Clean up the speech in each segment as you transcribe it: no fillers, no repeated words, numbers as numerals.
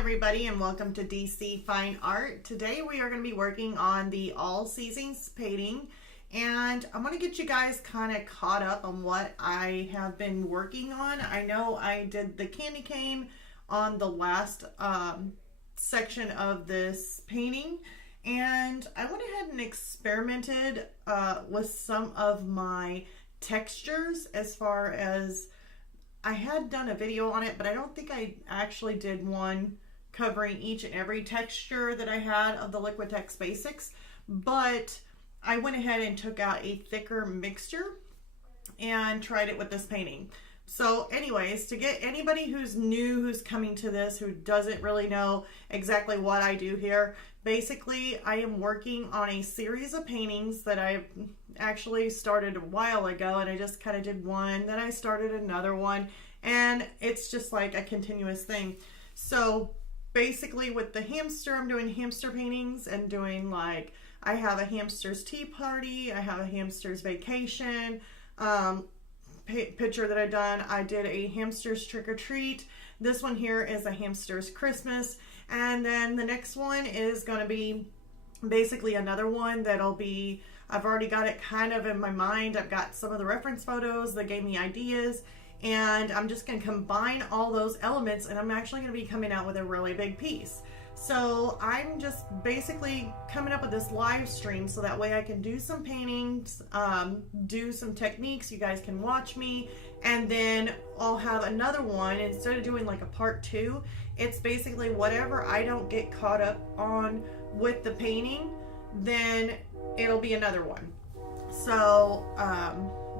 everybody, and welcome to DC Fine Art. Today we are going to be working on the All Seasons painting, and I'm going to get you guys kind of caught up on what I have been working on. I know I did the candy cane on the last section of this painting, and I went ahead and experimented with some of my textures. As far as I had done a video on it, but I don't think I actually did one covering each and every texture that I had of the Liquitex Basics, but I went ahead and took out a thicker mixture and tried it with this painting. So anyways, to get anybody who's new, who's coming to this, who doesn't really know exactly what I do here, basically I am working on a series of paintings that I actually started a while ago, and I just kind of did one, then I started another one, and it's just like a continuous thing. So basically with the hamster, I'm doing hamster paintings and doing, like, I have a hamster's tea party, I have a hamster's vacation picture that I've done. I did a hamster's trick-or-treat. This one here is a hamster's Christmas, and then the next one is going to be basically another one that'll be, I've already got it kind of in my mind. I've got some of the reference photos that gave me ideas, and I'm just going to combine all those elements, and I'm actually going to be coming out with a really big piece. So I'm just basically coming up with this live stream so that way I can do some paintings, do some techniques, you guys can watch me, and then I'll have another one. Instead of doing like a part 2, it's basically whatever I don't get caught up on with the painting, then it'll be another one. So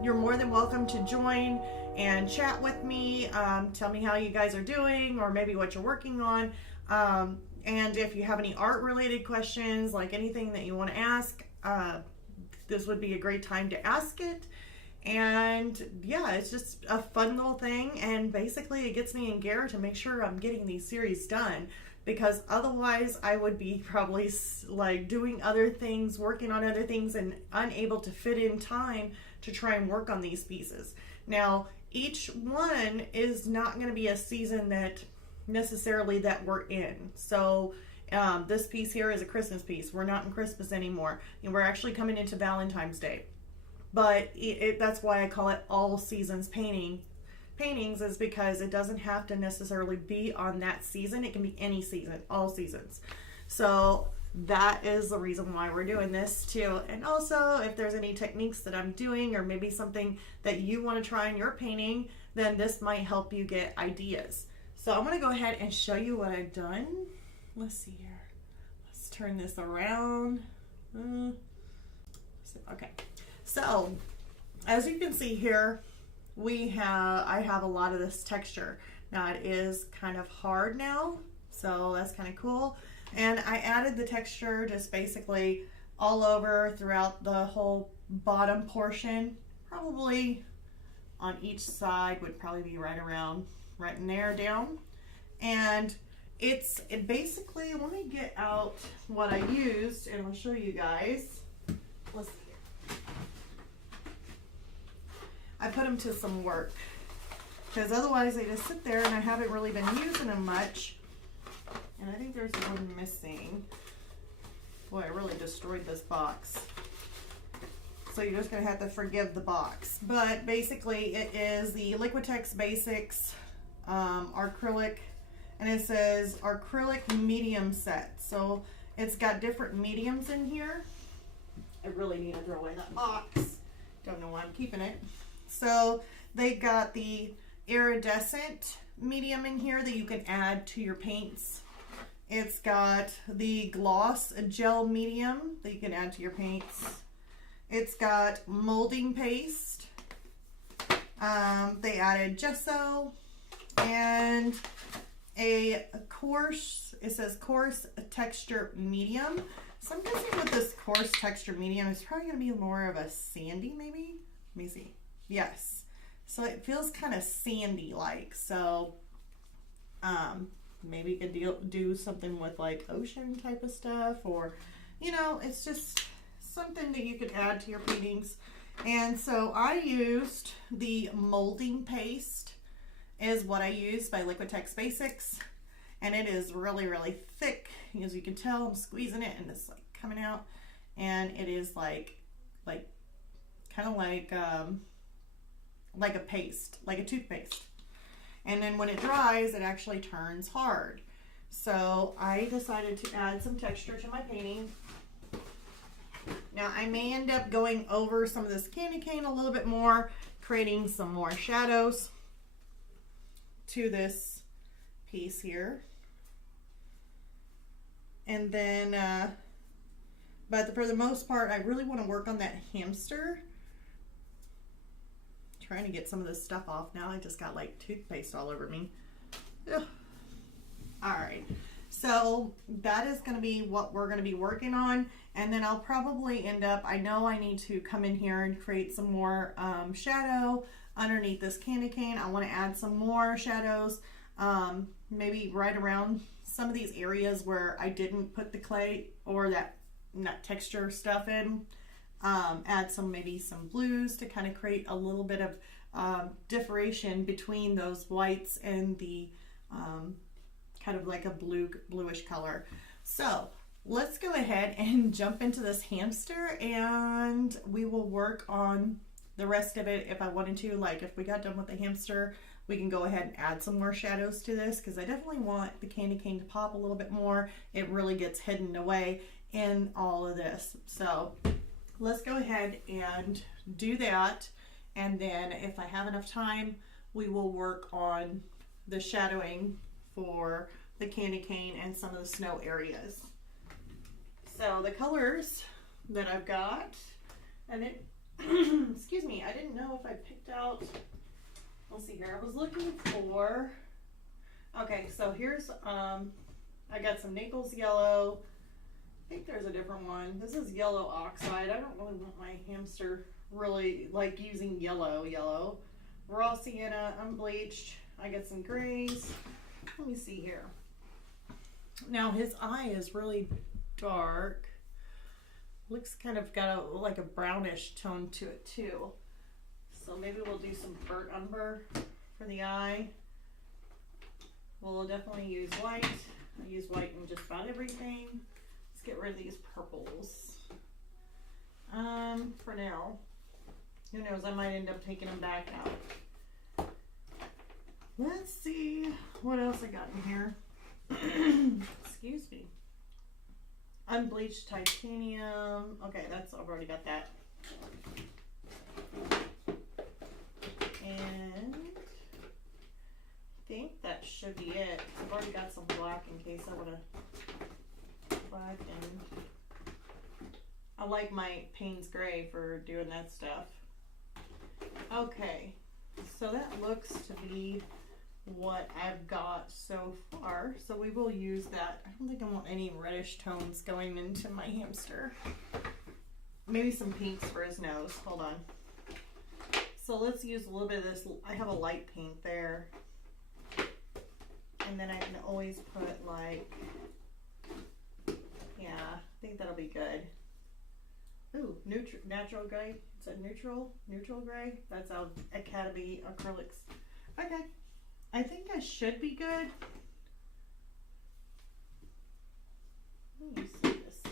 you're more than welcome to join and chat with me, tell me how you guys are doing, or maybe what you're working on. And if you have any art related questions, like anything that you want to ask, this would be a great time to ask it. And yeah, it's just a fun little thing, and basically it gets me in gear to make sure I'm getting these series done, because otherwise I would be probably like doing other things, working on other things, and unable to fit in time to try and work on these pieces. Now, each one is not going to be a season that necessarily that we're in. So this piece here is a Christmas piece. We're not in Christmas anymore, and we're actually coming into Valentine's Day. But that's why I call it all seasons paintings, is because it doesn't have to necessarily be on that season. It can be any season, all seasons. So that is the reason why we're doing this too. And also, if there's any techniques that I'm doing, or maybe something that you want to try in your painting, then this might help you get ideas. So I'm going to go ahead and show you what I've done. Let's see here. Let's turn this around. Okay. So as you can see here, I have a lot of this texture. Now it is kind of hard now, so that's kind of cool. And I added the texture just basically all over throughout the whole bottom portion. Probably on each side would probably be right in there down. And it basically, let me get out what I used and I'll show you guys. Let's see here. I put them to some work, because otherwise they just sit there and I haven't really been using them much. And I think there's one missing. Boy, I really destroyed this box. So you're just gonna have to forgive the box. But basically it is the Liquitex Basics acrylic, and it says acrylic medium set. So it's got different mediums in here. I really need to throw away that box. Don't know why I'm keeping it. So they got the iridescent medium in here that you can add to your paints. It's got the gloss gel medium that you can add to your paints. It's got molding paste. They added gesso and a coarse, it says coarse texture medium. So I'm guessing with this coarse texture medium, it's probably going to be more of a sandy, maybe? Let me see. Yes. So it feels kind of sandy like. So maybe you could do something with like ocean type of stuff, or, you know, it's just something that you could add to your paintings. And so I used the molding paste is what I used by Liquitex Basics. and it is really, really thick. As you can tell, I'm squeezing it and it's like coming out, and it is like kind of like a paste, like a toothpaste. And then when it dries, it actually turns hard. So I decided to add some texture to my painting. Now I may end up going over some of this candy cane a little bit more, creating some more shadows to this piece here. And then, but for the most part, I really want to work on that hamster. Trying to get some of this stuff off now. I just got like toothpaste all over me. Ugh. All right, so that is going to be what we're going to be working on, and then I'll probably end up, I know I need to come in here and create some more shadow underneath this candy cane. I want to add some more shadows, maybe right around some of these areas where I didn't put the clay or that texture stuff in. Add maybe some blues to kind of create a little bit of differentiation between those whites and the kind of like a bluish color. So let's go ahead and jump into this hamster, and we will work on the rest of it if I wanted to. Like if we got done with the hamster, we can go ahead and add some more shadows to this, because I definitely want the candy cane to pop a little bit more. It really gets hidden away in all of this. So let's go ahead and do that, and then if I have enough time, we will work on the shadowing for the candy cane and some of the snow areas. So the colors that I've got, and it excuse me, I didn't know if I picked out, let's see here, I was looking for, okay, so here's I got some Naples yellow. I think there's a different one. This is yellow oxide. I don't really want my hamster really like using yellow. Raw sienna, unbleached. I got some grays. Let me see here. Now his eye is really dark. Looks kind of got like a brownish tone to it too. So maybe we'll do some burnt umber for the eye. We'll definitely use white. I use white in just about everything. Let's get rid of these purples. For now. Who knows, I might end up taking them back out. Let's see what else I got in here. Excuse me. Unbleached titanium. Okay, I've already got that. And I think that should be it. I've already got some black in case I want to black, and I like my Payne's Gray for doing that stuff. Okay, so that looks to be what I've got so far. So we will use that. I don't think I want any reddish tones going into my hamster. Maybe some pinks for his nose. Hold on. So let's use a little bit of this. I have a light pink there. And then I can always put like, yeah, I think that'll be good. Ooh, natural gray. Is that neutral gray? That's our Academy acrylics. Okay, I think I should be good. Let me see this.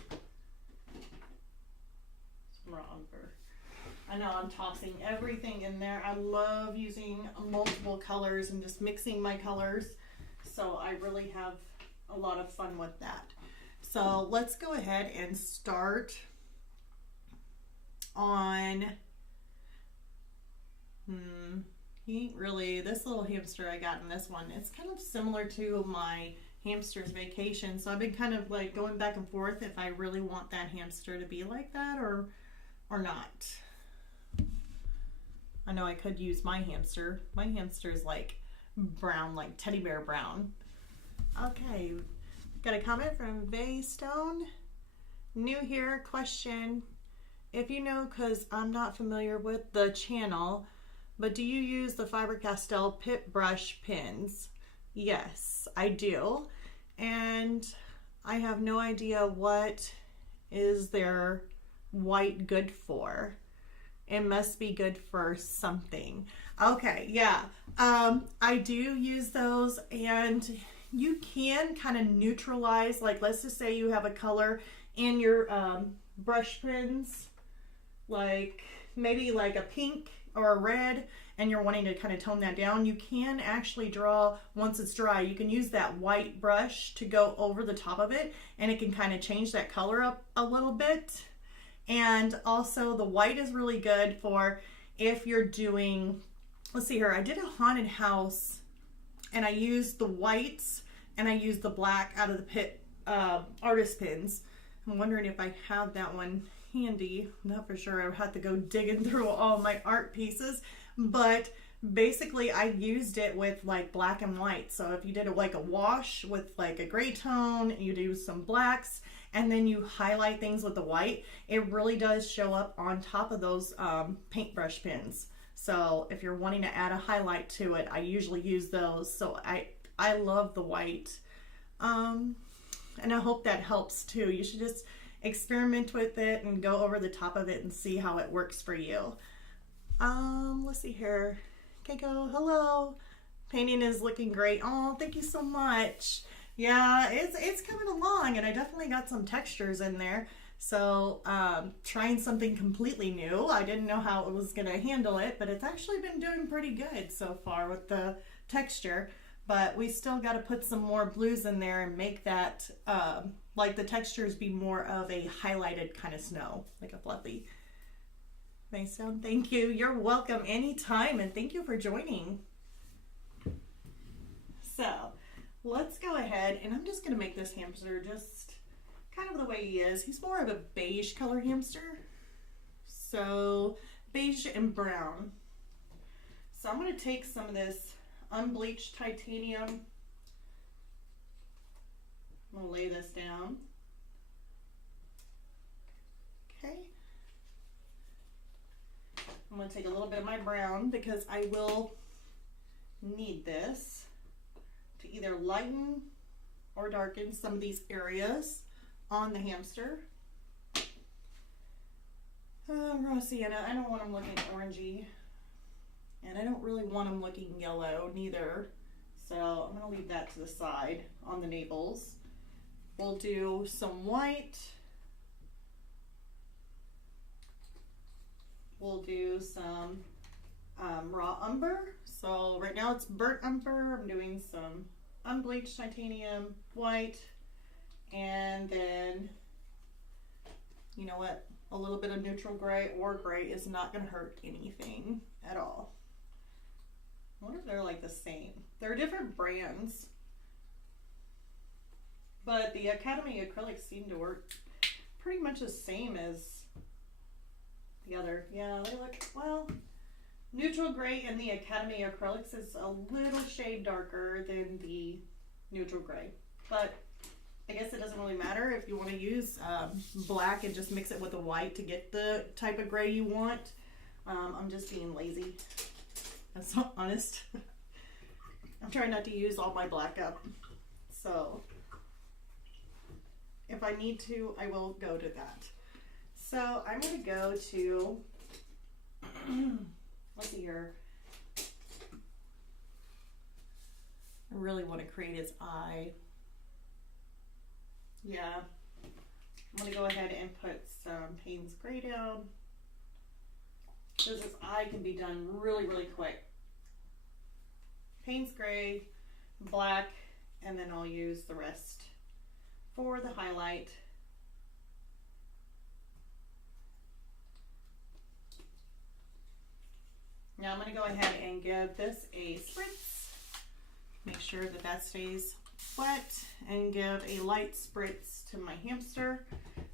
Some raw umber. I know I'm tossing everything in there. I love using multiple colors and just mixing my colors. So I really have a lot of fun with that. So let's go ahead and start on, he ain't really, this little hamster I got in this one, it's kind of similar to my hamster's vacation. So I've been kind of like going back and forth if I really want that hamster to be like that or not. I know I could use my hamster. My hamster is like brown, like teddy bear brown. Okay, got a comment from Vay Stone. New here, question. If you know, because I'm not familiar with the channel, but do you use the Faber-Castell Pip Brush pins? Yes, I do. And I have no idea what is their white good for. It must be good for something. Okay, yeah. I do use those, and you can kind of neutralize, like let's just say you have a color in your brush pens, like maybe like a pink or a red, and you're wanting to kind of tone that down. You can actually draw, once it's dry, you can use that white brush to go over the top of it, and it can kind of change that color up a little bit. And also the white is really good for if you're doing, let's see here, I did a haunted house and I used the whites and I used the black out of the pit artist pins. I'm wondering if I have that one handy. Not for sure. I had to go digging through all my art pieces, but basically I used it with like black and white. So if you did like a wash with like a gray tone, you do some blacks, and then you highlight things with the white, it really does show up on top of those paintbrush pins. So if you're wanting to add a highlight to it, I usually use those. So I love the white. And I hope that helps too. You should just experiment with it and go over the top of it and see how it works for you. Let's see here. Keiko, hello. Painting is looking great. Oh, thank you so much. Yeah, it's coming along, and I definitely got some textures in there. So trying something completely new. I didn't know how it was gonna handle it, but it's actually been doing pretty good so far with the texture. But we still got to put some more blues in there and make that like the textures be more of a highlighted kind of snow, like a fluffy. Nice sound. Thank you. You're welcome anytime, and thank you for joining. So let's go ahead, and I'm just gonna make this hamster just kind of the way he is. He's more of a beige color hamster. So beige and brown. So I'm gonna take some of this unbleached titanium. I'm gonna lay this down. Okay. I'm gonna take a little bit of my brown because I will need this to either lighten or darken some of these areas on the hamster. Raw sienna, I don't want them looking orangey, and I don't really want them looking yellow neither, so I'm going to leave that to the side on the navels. We'll do some white. We'll do some raw umber. So right now it's burnt umber. I'm doing some unbleached titanium, white, and then, you know what, a little bit of neutral gray or gray is not going to hurt anything at all. I wonder if they're like the same. They're different brands, but the Academy acrylics seem to work pretty much the same as the other. Yeah, they look, well, neutral gray in the Academy acrylics is a little shade darker than the neutral gray, but I guess it doesn't really matter if you want to use black and just mix it with the white to get the type of gray you want. I'm just being lazy. That's so honest. I'm trying not to use all my black up. So if I need to, I will go to that. So I'm going to go to, let's see here. I really want to create his eye. Yeah, I'm going to go ahead and put some Payne's Gray down, because this eye can be done really, really quick. Payne's Gray, black, and then I'll use the rest for the highlight. Now I'm going to go ahead and give this a spritz. Make sure that that stays wet, and give a light spritz to my hamster.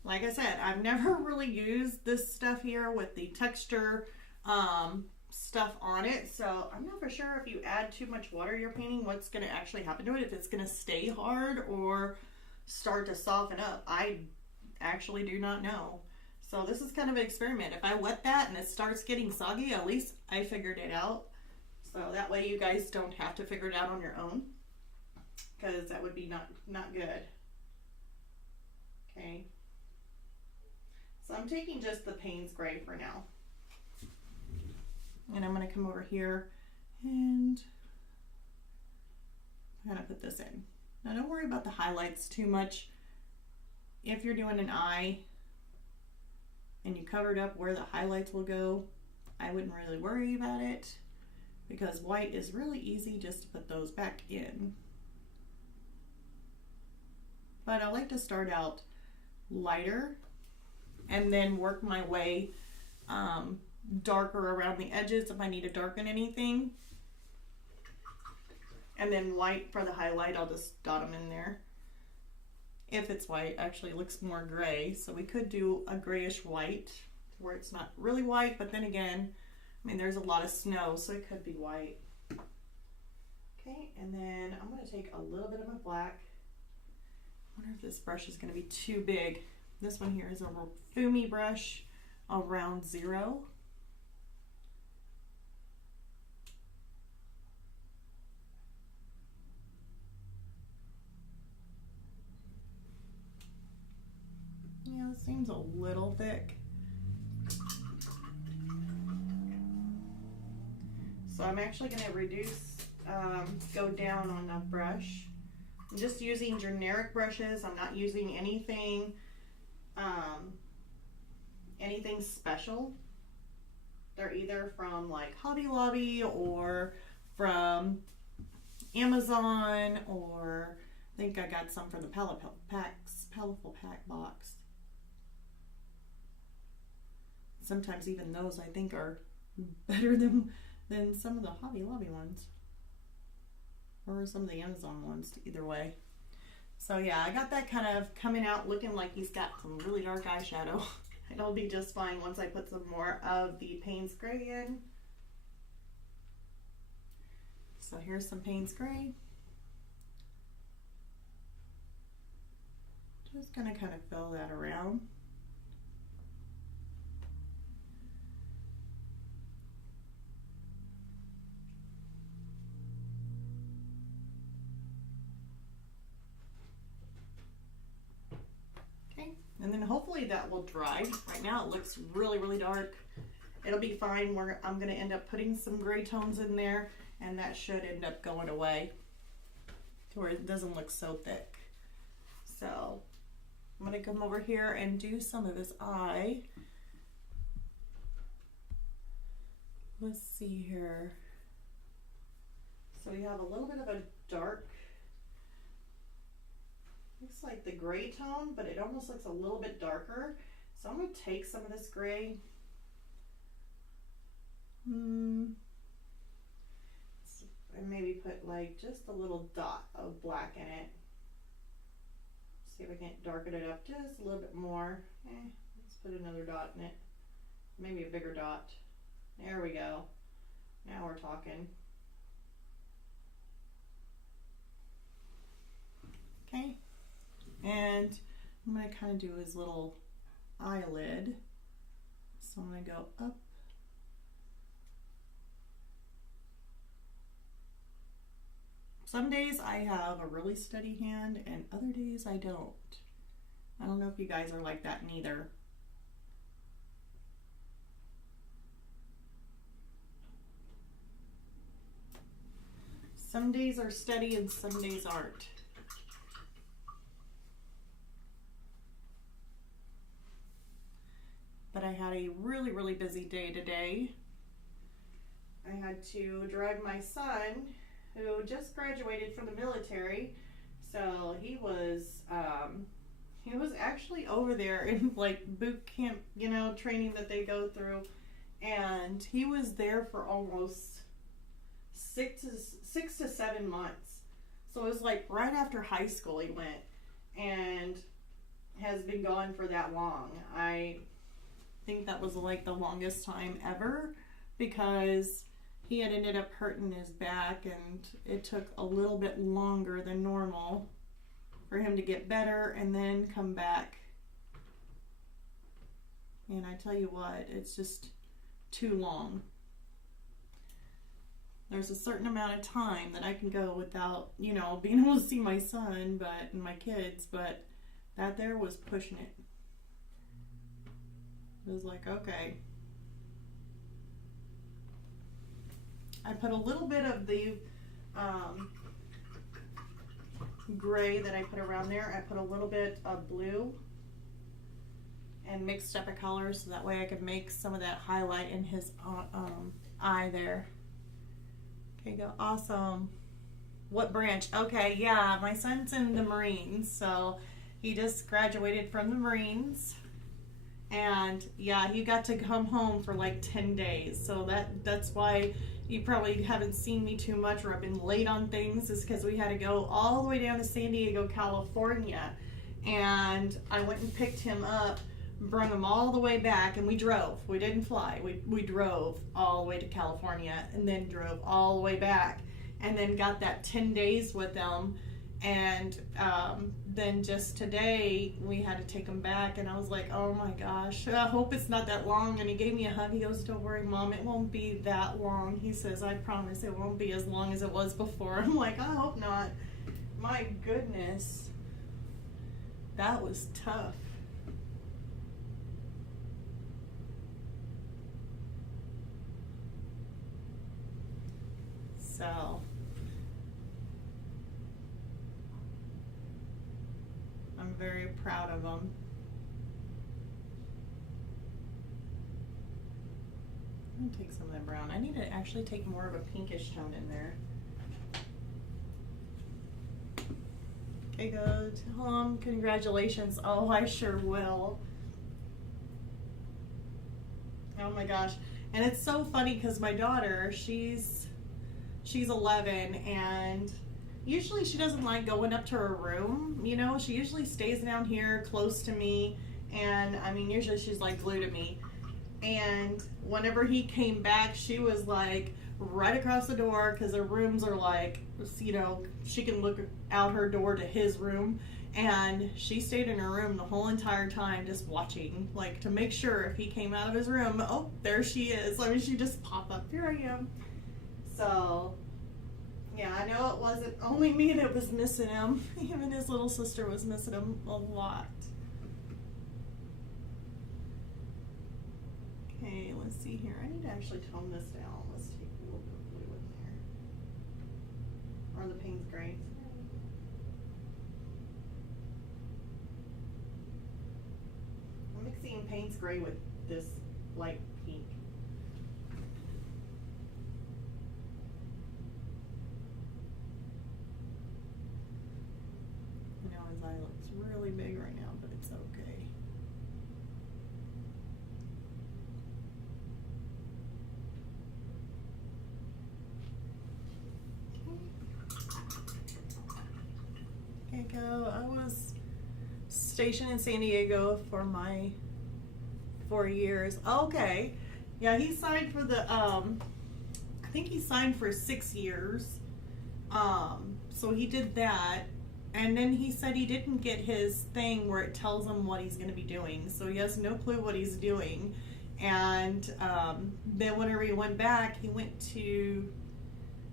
Like I said, I've never really used this stuff here with the texture stuff on it, so I'm not for sure if you add too much water you're painting what's going to actually happen to it, if it's going to stay hard or start to soften up. I actually do not know. So this is kind of an experiment. If I wet that and it starts getting soggy, at least I figured it out. So that way you guys don't have to figure it out on your own, because that would be not good. Okay. So I'm taking just the Payne's Gray for now. And I'm going to come over here and I'm going to put this in. Now don't worry about the highlights too much. If you're doing an eye and you covered up where the highlights will go, I wouldn't really worry about it because white is really easy just to put those back in. But I like to start out lighter and then work my way darker around the edges if I need to darken anything. And then white for the highlight, I'll just dot them in there. If it's white, actually it looks more gray, so we could do a grayish white where it's not really white, but then again, I mean, there's a lot of snow, so it could be white. Okay, and then I'm going to take a little bit of my black. I wonder if this brush is going to be too big. This one here is a Fumi brush, around 0. Yeah, it seems a little thick. So I'm actually going to reduce, go down on the brush. I'm just using generic brushes. I'm not using anything, anything special. They're either from like Hobby Lobby or from Amazon, or I think I got some from the Powerful Pack box. Sometimes even those I think are better than some of the Hobby Lobby ones, or some of the Amazon ones, either way. So yeah, I got that kind of coming out looking like he's got some really dark eyeshadow. It'll be just fine once I put some more of the Payne's Gray in. So here's some Payne's Gray. Just gonna kind of fill that around. And then hopefully that will dry. Right now it looks really, really dark. It'll be fine. I'm going to end up putting some gray tones in there, and that should end up going away to where it doesn't look so thick. So I'm going to come over here and do some of his eye. Let's see here. So we have a little bit of a dark, looks like the gray tone, but it almost looks a little bit darker. So I'm going to take some of this gray. And maybe put like just a little dot of black in it. See if I can't darken it up just a little bit more. Let's put another dot in it. Maybe a bigger dot. There we go. Now we're talking. Okay. And I'm going to kind of do his little eyelid. So I'm going to go up. Some days I have a really steady hand and other days I don't. I don't know if you guys are like that neither. Some days are steady and some days aren't. But I had a really, really busy day today. I had to drive my son, who just graduated from the military. So he was actually over there in like boot camp, you know, training that they go through. And he was there for almost 6 to 7 months. So it was like right after high school he went, and has been gone for that long. I think that was like the longest time ever, because he had ended up hurting his back and it took a little bit longer than normal for him to get better and then come back. And I tell you what, it's just too long. There's a certain amount of time that I can go without, you know, being able to see my son and my kids, but that there was pushing it. It was like, okay. I put a little bit of the gray that I put around there. I put a little bit of blue and mixed up a color so that way I could make some of that highlight in his eye there. Okay, go. Awesome. What branch? Okay, yeah, my son's in the Marines, so he just graduated from the Marines. And yeah, he got to come home for like 10 days. So that's why you probably haven't seen me too much, or I've been late on things, is because we had to go all the way down to San Diego, California. And I went and picked him up, brought him all the way back, and we drove. We didn't fly. We drove all the way to California and then drove all the way back. And then got that 10 days with them. And then just today we had to take him back, and I was like, oh my gosh, I hope it's not that long. And he gave me a hug. He goes, don't worry, Mom, it won't be that long. He says, I promise it won't be as long as it was before. I'm like, I hope not. My goodness, that was tough. So I'm very proud of them. I'm gonna take some of that brown. I need to actually take more of a pinkish tone in there. Okay, good. Congratulations. Oh, I sure will. Oh my gosh. And it's so funny because my daughter, she's 11, and usually she doesn't like going up to her room, you know. She usually stays down here close to me, and I mean, usually she's like glued to me. And whenever he came back, she was like right across the door, because their rooms are like, you know, she can look out her door to his room, and she stayed in her room the whole entire time just watching, like, to make sure if he came out of his room, oh, there she is. I mean, she just pop up, here I am. So yeah, I know it wasn't only me that was missing him. Even his little sister was missing him a lot. Okay, let's see here. I need to actually tone this down. Let's take a little bit of blue in there. Or the pink's great. I'm mixing Payne's gray with this light pink. His eye looks really big right now, but it's okay. Okay, go. I was stationed in San Diego for my 4 years. Okay. Yeah, he signed for the, I think he signed for 6 years. So he did that. And then he said he didn't get his thing where it tells him what he's going to be doing. So he has no clue what he's doing. And then whenever he went back, he went to,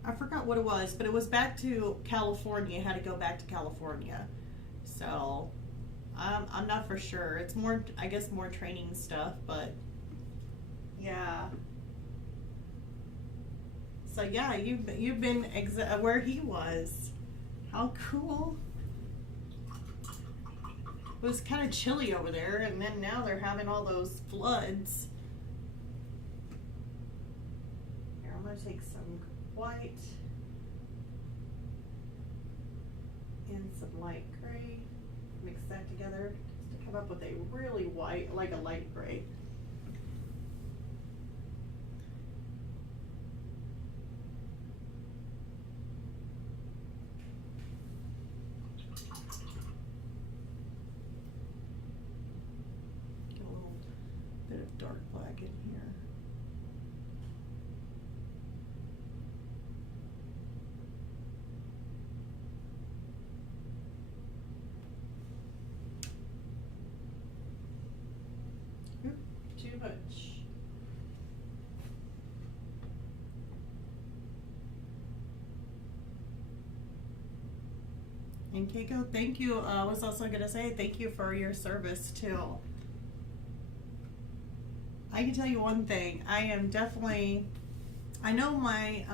I forgot what it was, but it was back to California. He had to go back to California. So I'm not for sure. It's more, I guess, more training stuff, but yeah. So yeah, you've been where he was. How cool. It was kind of chilly over there, and then now they're having all those floods. Here, I'm going to take some white and some light gray, mix that together just to come up with a really white, like a light gray. Bit of dark black in here. Oop, too much. And Keiko, thank you. I was also going to say thank you for your service too. I can tell you one thing. I am definitely, I know my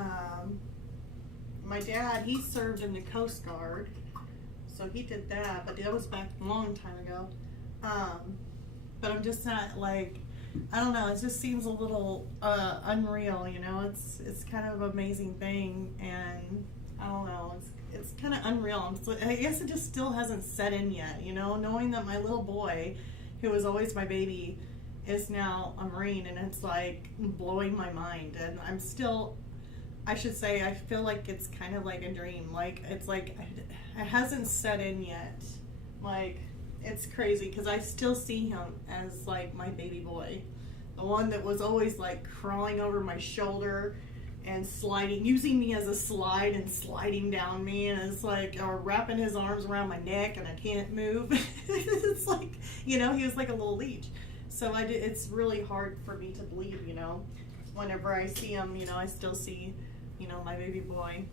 my dad, he served in the Coast Guard, So he did that, but that was back a long time ago. But I'm just not like, I don't know, it just seems a little unreal, you know. It's kind of an amazing thing, and I don't know, it's kind of unreal. I guess it just still hasn't set in yet, you know, knowing that my little boy, who was always my baby, is now a Marine, and it's like blowing my mind. And I'm still, I should say, I feel like it's kind of like a dream. Like, it's like, it hasn't set in yet. Like, it's crazy, because I still see him as like my baby boy. The one that was always like crawling over my shoulder and sliding, using me as a slide and sliding down me, and it's like, or wrapping his arms around my neck and I can't move. It's like, you know, he was like a little leech. So it's really hard for me to believe, you know. Whenever I see him, you know, I still see, you know, my baby boy.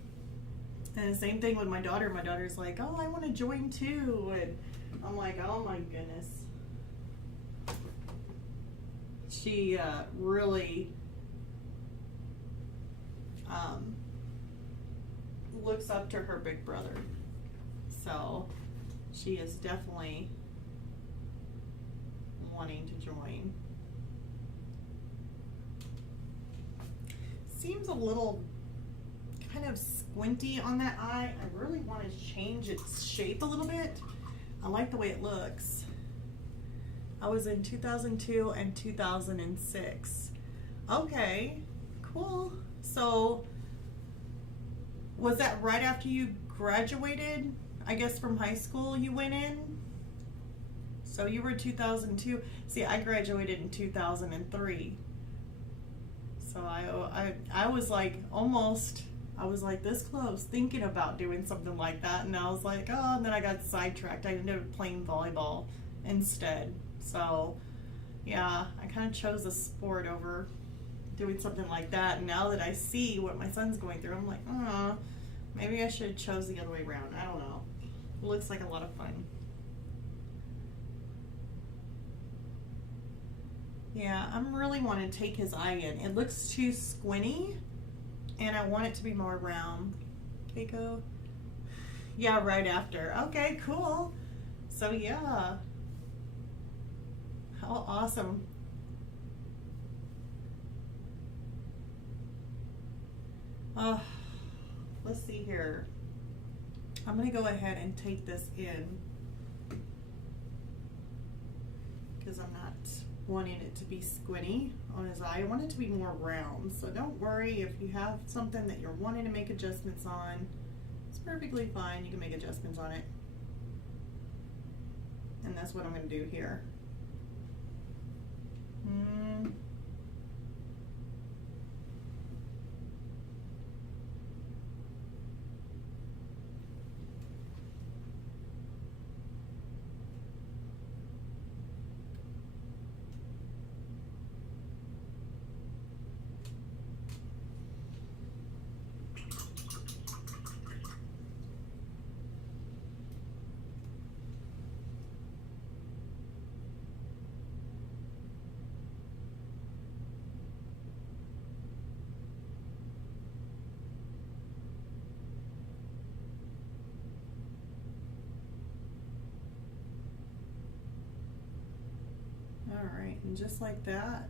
And the same thing with my daughter. My daughter's like, oh, I want to join too. And I'm like, oh my goodness. She really looks up to her big brother. So she is definitely wanting to join. Seems a little kind of squinty on that eye. I really want to change its shape a little bit. I like the way it looks. I was in 2002 and 2006. Okay, cool. So was that right after you graduated? I guess from high school you went in? So you were 2002. See, I graduated in 2003. So I was like almost, I was like this close, thinking about doing something like that, and I was like, oh, and then I got sidetracked. I ended up playing volleyball instead. So yeah, I kind of chose a sport over doing something like that. And now that I see what my son's going through, I'm like, oh, maybe I should have chose the other way around. I don't know. It looks like a lot of fun. Yeah, I'm really wanting to take his eye in. It looks too squinty, and I want it to be more round. Keiko? Yeah, right after. Okay, cool. So yeah. How awesome. Let's see here. I'm going to go ahead and take this in, because I'm not wanting it to be squinty on his eye. I want it to be more round. So don't worry if you have something that you're wanting to make adjustments on. It's perfectly fine. You can make adjustments on it. And that's what I'm going to do here. Alright, and just like that,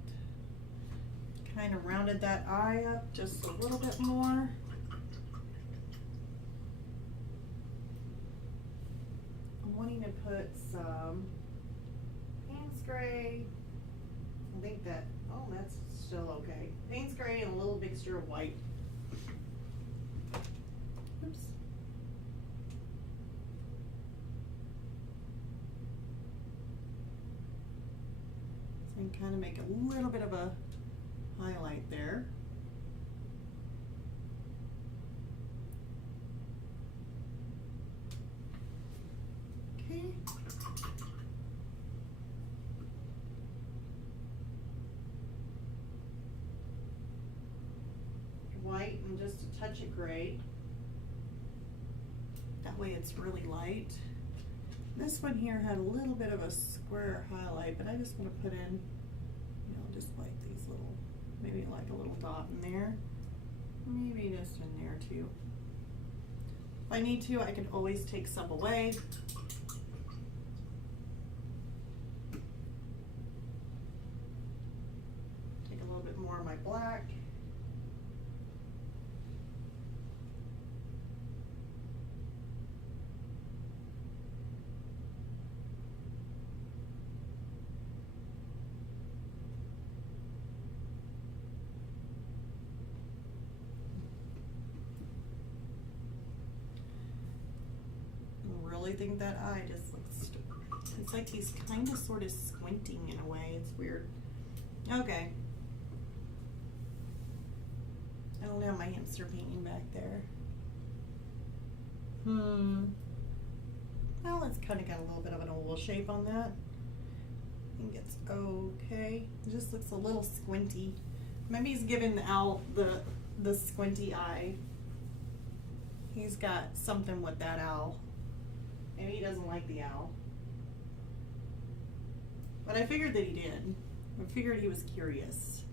kind of rounded that eye up just a little bit more. I'm wanting to put some Payne's Gray. I think that, oh, that's still okay. Payne's Gray and a little mixture of white. Oops. And kind of make a little bit of a highlight there. Okay. White and just a touch of gray. That way it's really light. This one here had a little bit of a square highlight, but I just want to put in, you know, just like these little, maybe like a little dot in there. Maybe just in there too. If I need to, I can always take some away. Take a little bit more of my black. I think that eye just looks stupid. It's like he's kind of sort of squinting in a way. It's weird. Okay. I don't have my hamster painting back there. Well, it's kind of got a little bit of an oval shape on that. I think it's okay. It just looks a little squinty. Maybe he's giving the owl the squinty eye. He's got something with that owl. Maybe he doesn't like the owl. But I figured that he did. I figured he was curious.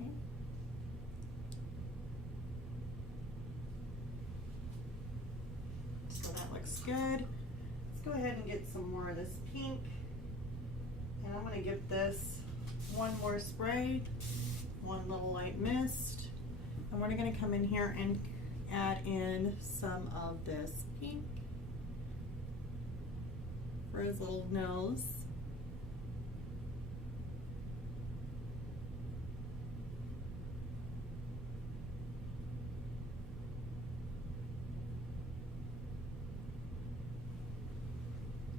Okay. So that looks good. Let's go ahead and get some more of this pink. And I'm going to give this one more spray, one little light mist. And we're going to come in here and add in some of this pink for his little nose.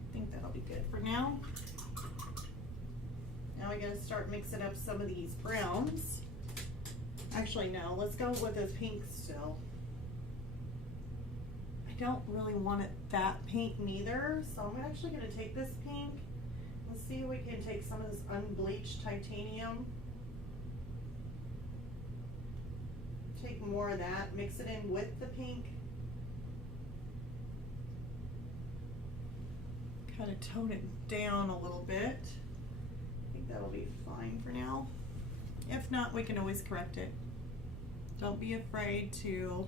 I think that'll be good for now. Now we're going to start mixing up some of these browns. Actually, no, let's go with this pink still. I don't really want it that pink neither, so I'm actually going to take this pink. Let's see if we can take some of this unbleached titanium. Take more of that, mix it in with the pink. Kind of tone it down a little bit. I think that'll be fine for now. If not, we can always correct it. Don't be afraid to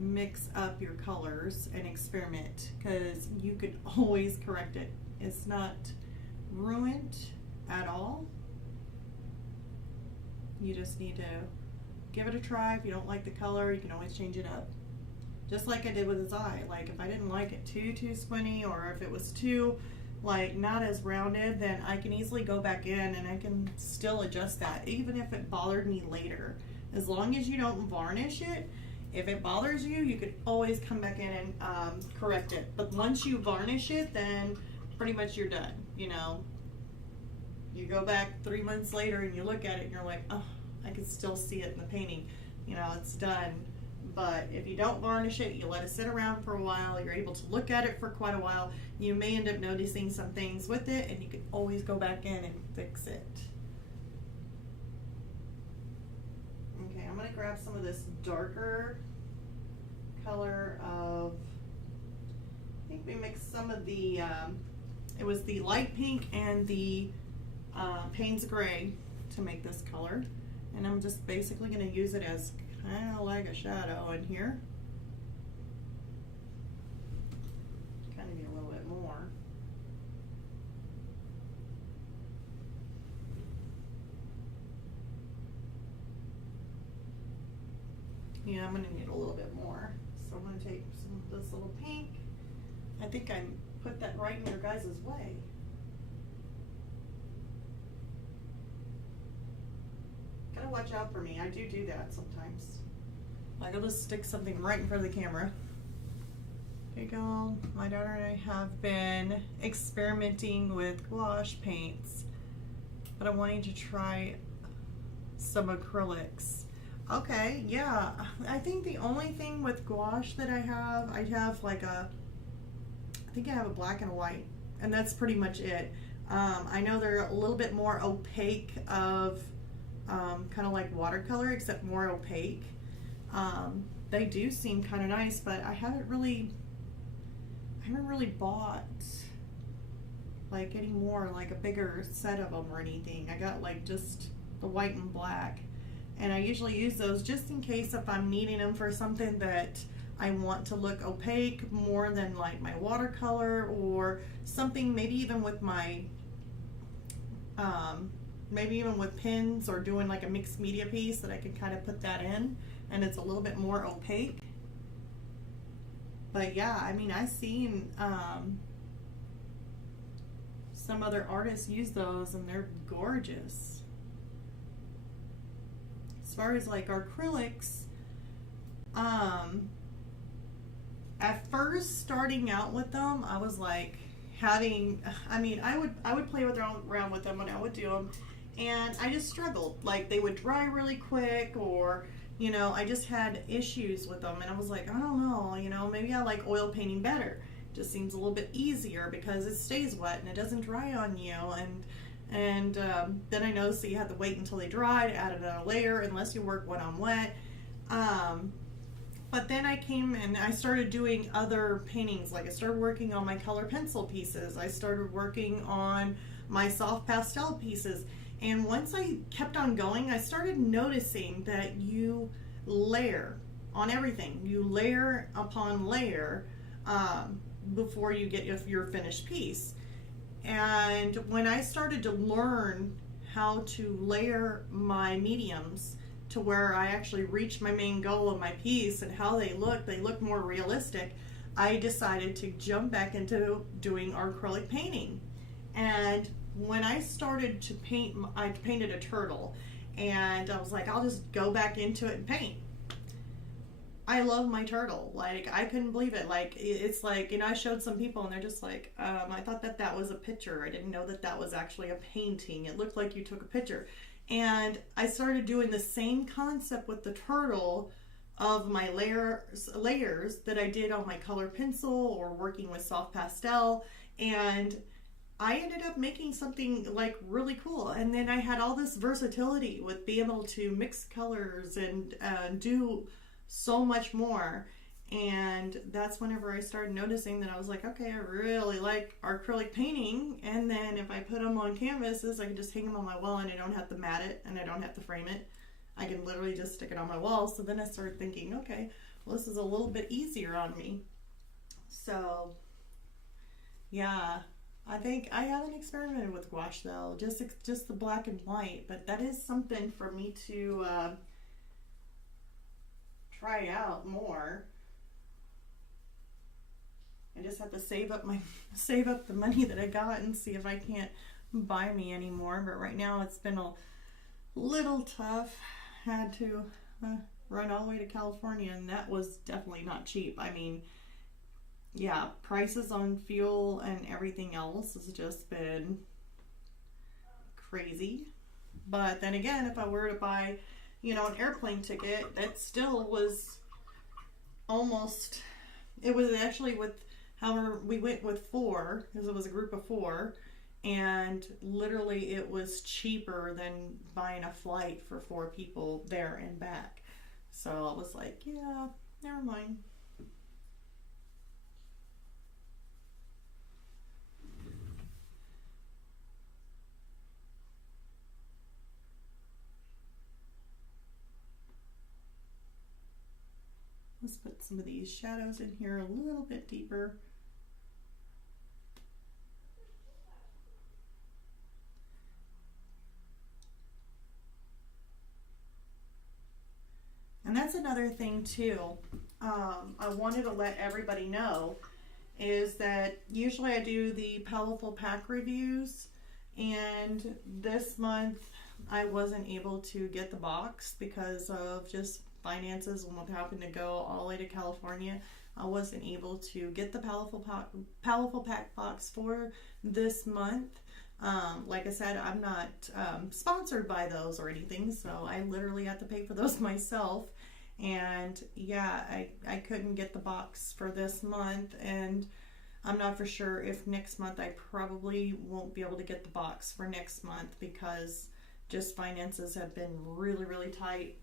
mix up your colors and experiment, because you can always correct it. It's not ruined at all. You just need to give it a try. If you don't like the color, you can always change it up. Just like I did with his eye. Like if I didn't like it too squinty, or if it was too like not as rounded, then I can easily go back in and I can still adjust that, even if it bothered me later. As long as you don't varnish it, if it bothers you, you could always come back in and correct it. But once you varnish it, then pretty much you're done. You know, you go back 3 months later and you look at it and you're like, oh, I can still see it in the painting. You know, it's done. But if you don't varnish it, you let it sit around for a while, you're able to look at it for quite a while, you may end up noticing some things with it, and you can always go back in and fix it. Okay, I'm going to grab some of this darker color of, I think we mixed some of the, it was the light pink and the Payne's Gray to make this color. And I'm just basically going to use it as kind of like a shadow in here. Kind of need a little bit more. Yeah, I'm going to need a little bit more. So I'm going to take some of this little pink. I think I put that right in your guys' way. Gotta watch out for me. I do that sometimes. Like I'll just stick something right in front of the camera. Here you go. My daughter and I have been experimenting with gouache paints, but I'm wanting to try some acrylics. Okay, yeah. I think the only thing with gouache that I have like a, I think I have a black and a white, and that's pretty much it. I know they're a little bit more opaque of kind of like watercolor, except more opaque. They do seem kind of nice, but I haven't really bought like any more, like a bigger set of them or anything. I got like just the white and black, And I usually use those just in case if I'm needing them for something that I want to look opaque more than like my watercolor, or something maybe even with my maybe even with pins, or doing like a mixed media piece that I can kind of put that in and it's a little bit more opaque. But yeah, I mean, I've seen some other artists use those and they're gorgeous. As far as like acrylics, at first starting out with them, I was like having, I mean, I would play around with them when I would do them, and I just struggled. Like they would dry really quick, or you know, I just had issues with them, and I was like, I don't know, you know, maybe I like oil painting better. It just seems a little bit easier because it stays wet and it doesn't dry on you. And then I noticed that you had to wait until they dried, add another layer, unless you work when I'm wet. But then I came and I started doing other paintings. Like I started working on my color pencil pieces. I started working on my soft pastel pieces. And once I kept on going, I started noticing that you layer on everything. You layer upon layer before you get your finished piece. And when I started to learn how to layer my mediums to where I actually reached my main goal of my piece and how they look more realistic, I decided to jump back into doing acrylic painting. And when I started to paint, I painted a turtle, and I was like, I'll just go back into it and paint. I love my turtle. Like, I couldn't believe it. Like, it's like, you know, I showed some people and they're just like, I thought that was a picture. I didn't know that was actually a painting. It looked like you took a picture. And I started doing the same concept with the turtle of my layers that I did on my color pencil or working with soft pastel. And I ended up making something like really cool. And then I had all this versatility with being able to mix colors and do so much more. And that's whenever I started noticing that I was like, okay, I really like acrylic painting. And then if I put them on canvases, I can just hang them on my wall and I don't have to mat it and I don't have to frame it. I can literally just stick it on my wall. So then I started thinking, okay, well, this is a little bit easier on me. So yeah, I think I haven't experimented with gouache though, just the black and white, but that is something for me to try out more. I just have to save up the money that I got and see if I can't buy me anymore. But right now it's been a little tough. Had to run all the way to California, and that was definitely not cheap. I mean, yeah, prices on fuel and everything else has just been crazy. But then again, if I were to buy, you know, an airplane ticket, that still was almost, it was actually with, however, we went with 4, because it was a group of 4, and literally it was cheaper than buying a flight for 4 people there and back. So I was like, yeah, never mind. Let's put some of these shadows in here a little bit deeper. And that's another thing too, I wanted to let everybody know, is that usually I do the Powerful Pack reviews, and this month I wasn't able to get the box because of just finances and what happened to go all the way to California. I wasn't able to get the Powerful Pack box for this month. Like I said, I'm not sponsored by those or anything, so I literally had to pay for those myself. And yeah, I couldn't get the box for this month, and I'm not for sure if next month. I probably won't be able to get the box for next month because just finances have been really, really tight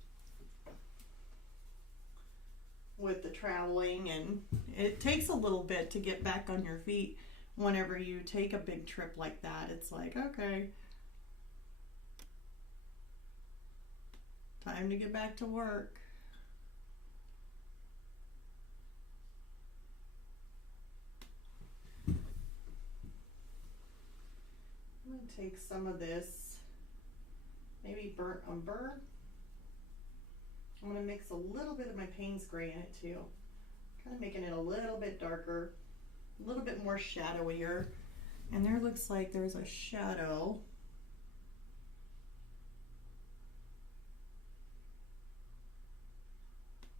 with the traveling, and it takes a little bit to get back on your feet whenever you take a big trip like that. It's like, okay, Time to get back to work. I'm going to take some of this, maybe burnt umber. I'm going to mix a little bit of my Payne's Gray in it too. Kind of making it a little bit darker, a little bit more shadowier. And there looks like there's a shadow.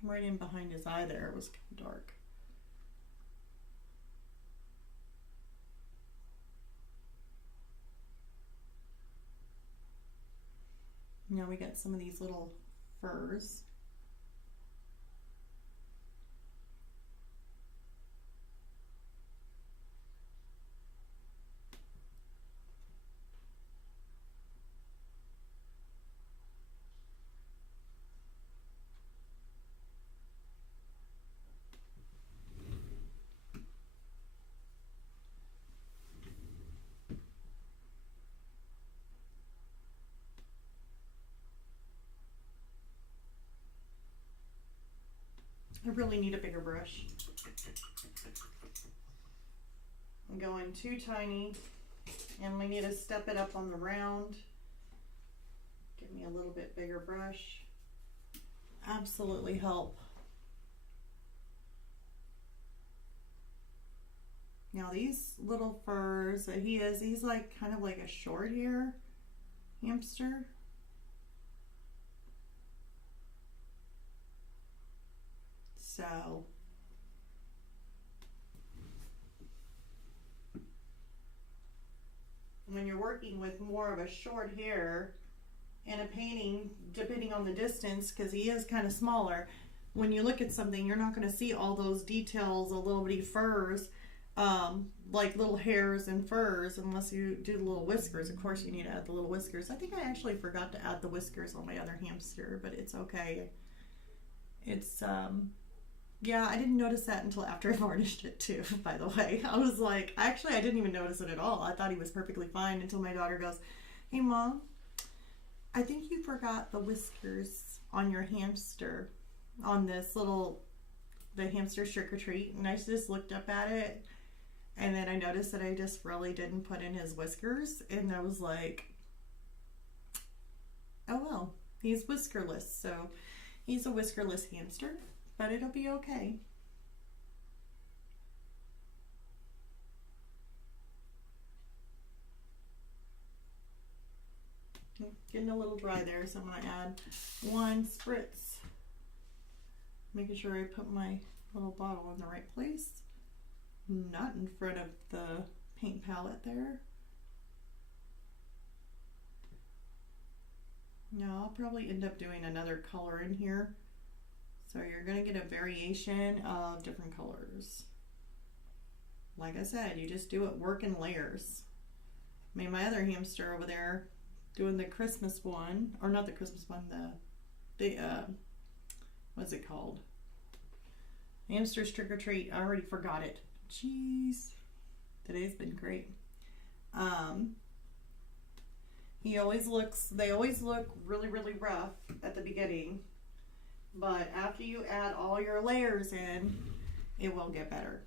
Right in behind his eye there. It was kind of dark. Now we got some of these little furs. I really need a bigger brush. I'm going too tiny, and we need to step it up on the round. Give me a little bit bigger brush. Absolutely help. Now these little furs that he's like kind of like a short hair hamster. So when you're working with more of a short hair in a painting, depending on the distance, because he is kind of smaller, when you look at something, you're not going to see all those details of little bitty furs, like little hairs and furs, unless you do the little whiskers. Of course, you need to add the little whiskers. I think I actually forgot to add the whiskers on my other hamster, but it's okay. It's, yeah, I didn't notice that until after I varnished it too, by the way. I was like, actually, I didn't even notice it at all. I thought he was perfectly fine until my daughter goes, "Hey, Mom, I think you forgot the whiskers on your hamster, on this little, the hamster trick or treat." And I just looked up at it, and then I noticed that I just really didn't put in his whiskers, and I was like, oh well, he's whiskerless, so he's a whiskerless hamster. But it'll be okay. Getting a little dry there, so I'm going to add one spritz. Making sure I put my little bottle in the right place. Not in front of the paint palette there. Now I'll probably end up doing another color in here. So you're going to get a variation of different colors. Like I said, you just do it, work in layers. I mean, my other hamster over there doing the Christmas one, or not the Christmas one, the what's it called? Hamster's Trick or Treat. I already forgot it. Jeez. Today's been great. They always look really, really rough at the beginning. But after you add all your layers in, it will get better.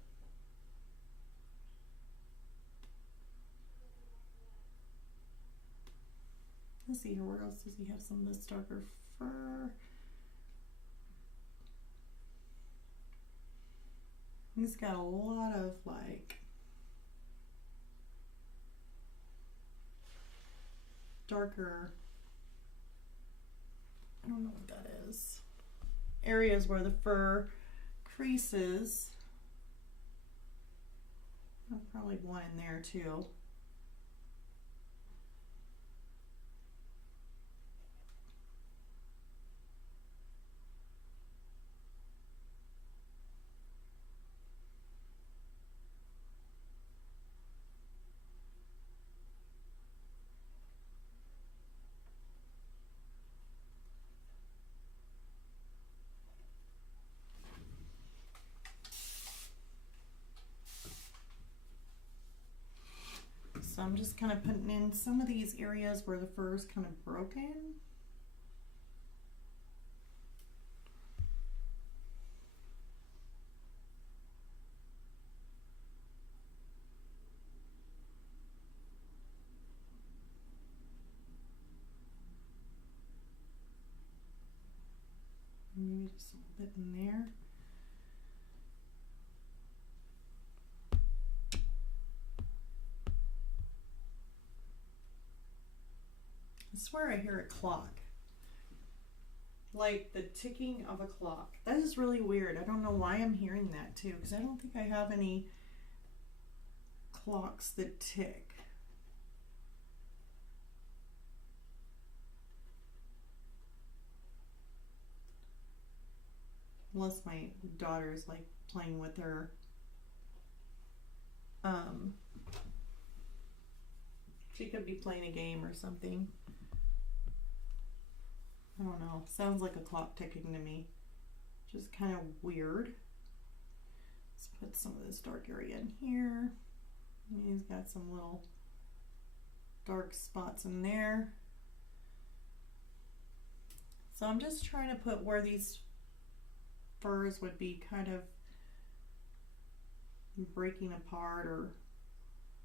Let's see here, where else does he have some of this darker fur? He's got a lot of like darker, I don't know what that is, areas where the fur creases. I'll probably one in there too. So I'm just kind of putting in some of these areas where the fur is kind of broken. swear I hear a clock. Like the ticking of a clock. That is really weird. I don't know why I'm hearing that too, because I don't think I have any clocks that tick. Unless my daughter's like playing with her she could be playing a game or something. I don't know. Sounds like a clock ticking to me. Just kind of weird. Let's put some of this dark area in here. He's got some little dark spots in there. So I'm just trying to put where these furs would be kind of breaking apart, or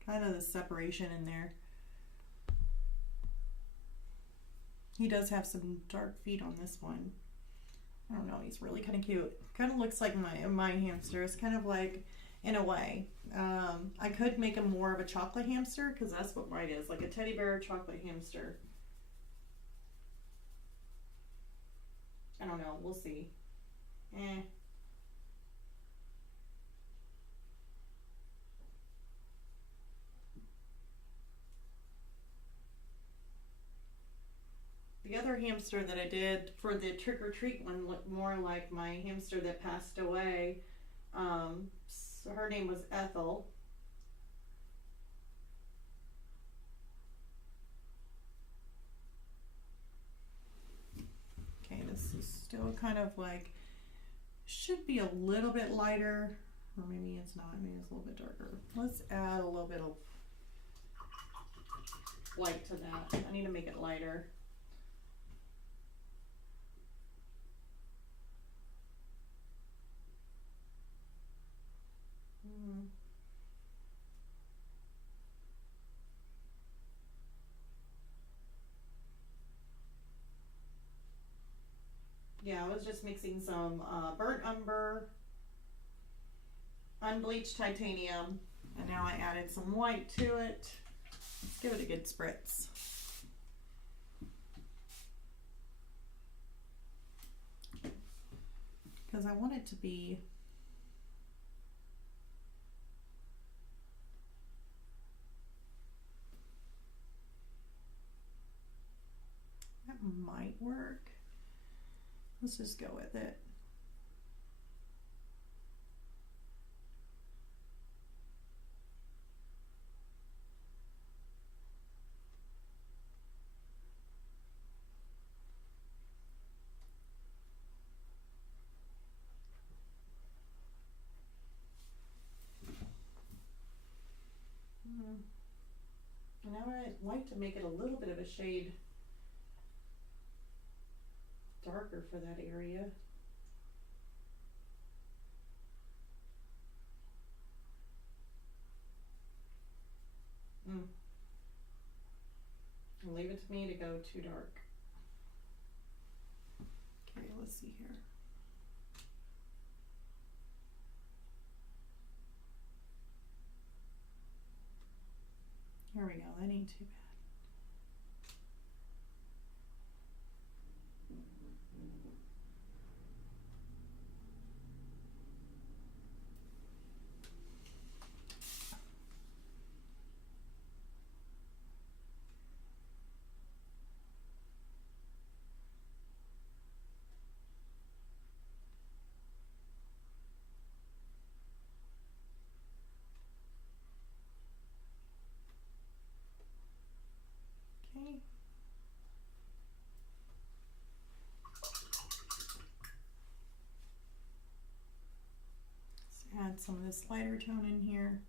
kind of the separation in there. He does have some dark feet on this one. I don't know, he's really kind of cute. Kind of looks like my hamster. It's kind of like, in a way. I could make him more of a chocolate hamster, because that's what mine is, like a teddy bear chocolate hamster. I don't know, we'll see. The other hamster that I did for the trick-or-treat one looked more like my hamster that passed away. So her name was Ethel. Okay, this is still kind of like, should be a little bit lighter, or maybe it's not, maybe it's a little bit darker. Let's add a little bit of light to that. I need to make it lighter. Yeah, I was just mixing some burnt umber, unbleached titanium, and now I added some white to it. Let's give it a good spritz. Because I want it to be that might work. Let's just go with it. Now I'd like to make it a little bit of a shade darker for that area. And leave it to me to go too dark. Okay, let's see here. Here we go, that ain't too bad. Okay. Let's add some of this lighter tone in here.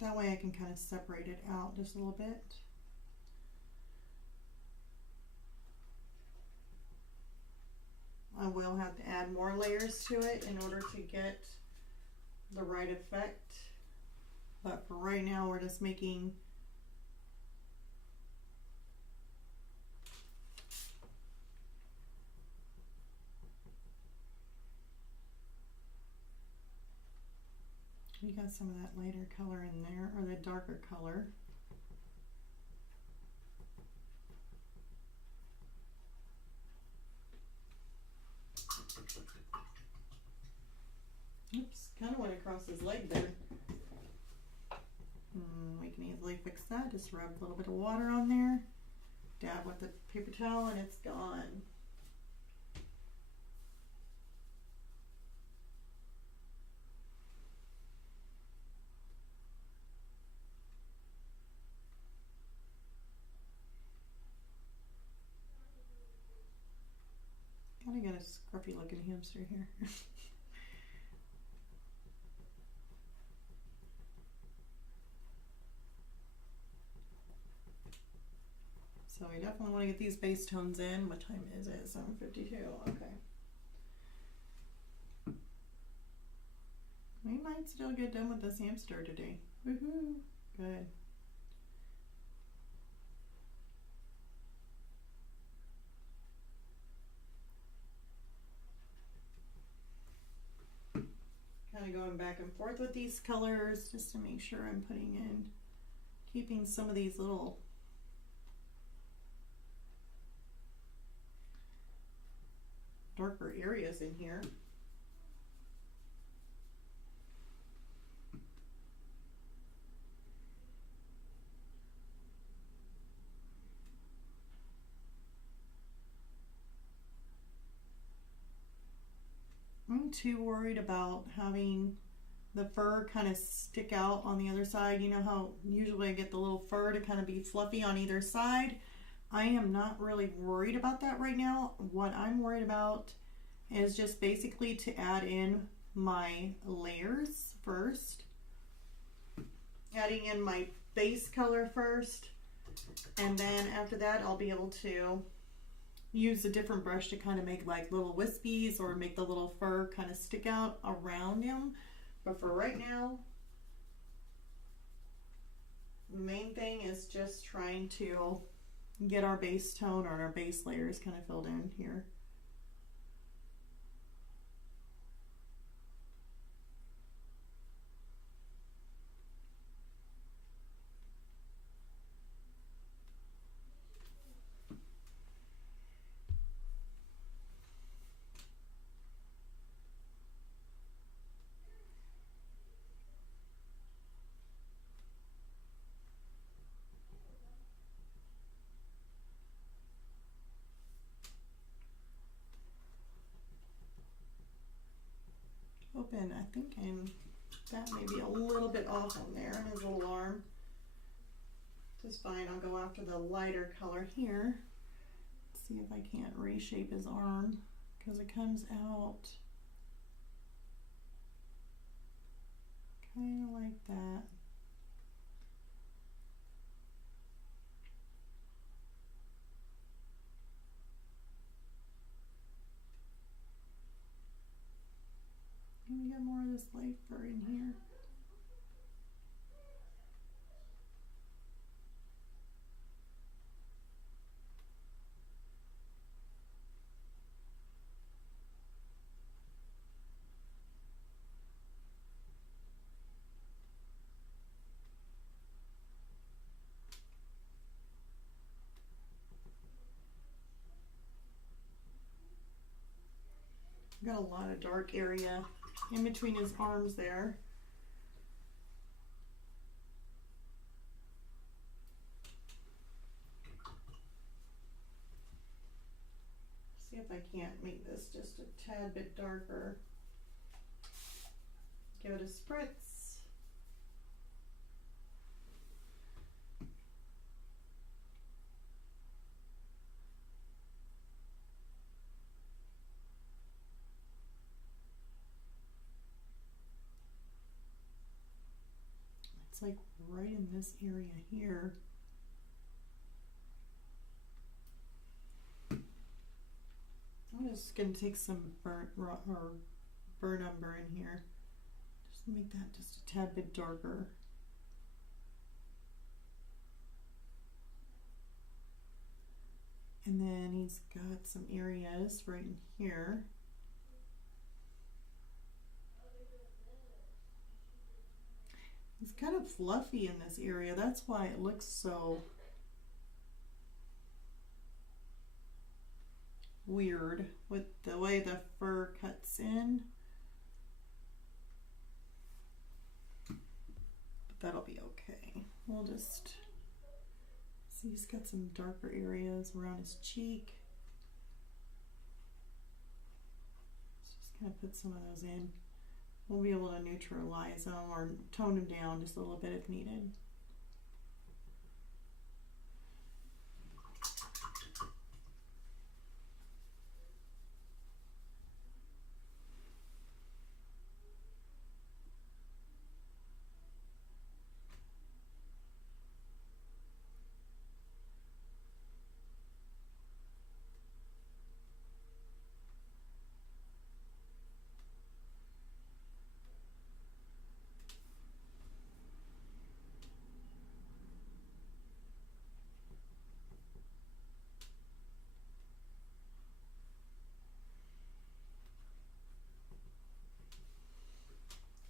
That way I can kind of separate it out just a little bit. I will have to add more layers to it in order to get the right effect. But for right now, we're just making We got some of that lighter color in there, or the darker color. Oops, kind of went across his leg there. We can easily fix that. Just rub a little bit of water on there, dab with the paper towel, and it's gone. Gotta get a scruffy looking hamster here. So we definitely want to get these base tones in. What time is it? 7:52. Okay. We might still get done with this hamster today. Woohoo! Good. Kind of going back and forth with these colors just to make sure I'm putting in, keeping some of these little darker areas in here. I'm too worried about having the fur kind of stick out on the other side. You know how usually I get the little fur to kind of be fluffy on either side? I am not really worried about that right now. What I'm worried about is just basically to add in my layers first. Adding in my base color first, and then after that I'll be able to use a different brush to kind of make like little wispies or make the little fur kind of stick out around him. But for right now, the main thing is just trying to get our base tone or our base layers kind of filled in here. Open, I think that may be a little bit off on there on his little arm. Just fine. I'll go after the lighter color here. See if I can't reshape his arm, because it comes out kind of like that. We got more of this light fur in here. Got a lot of dark area in between his arms there. See if I can't make this just a tad bit darker. Give it a spritz. It's like right in this area here. I'm just going to take some burnt umber in here. Just make that just a tad bit darker. And then he's got some areas right in here. kind of fluffy in this area. That's why it looks so weird with the way the fur cuts in. But that'll be okay. We'll just see, he's got some darker areas around his cheek. Let's just kind of put some of those in. We'll be able to neutralize them or tone them down just a little bit if needed.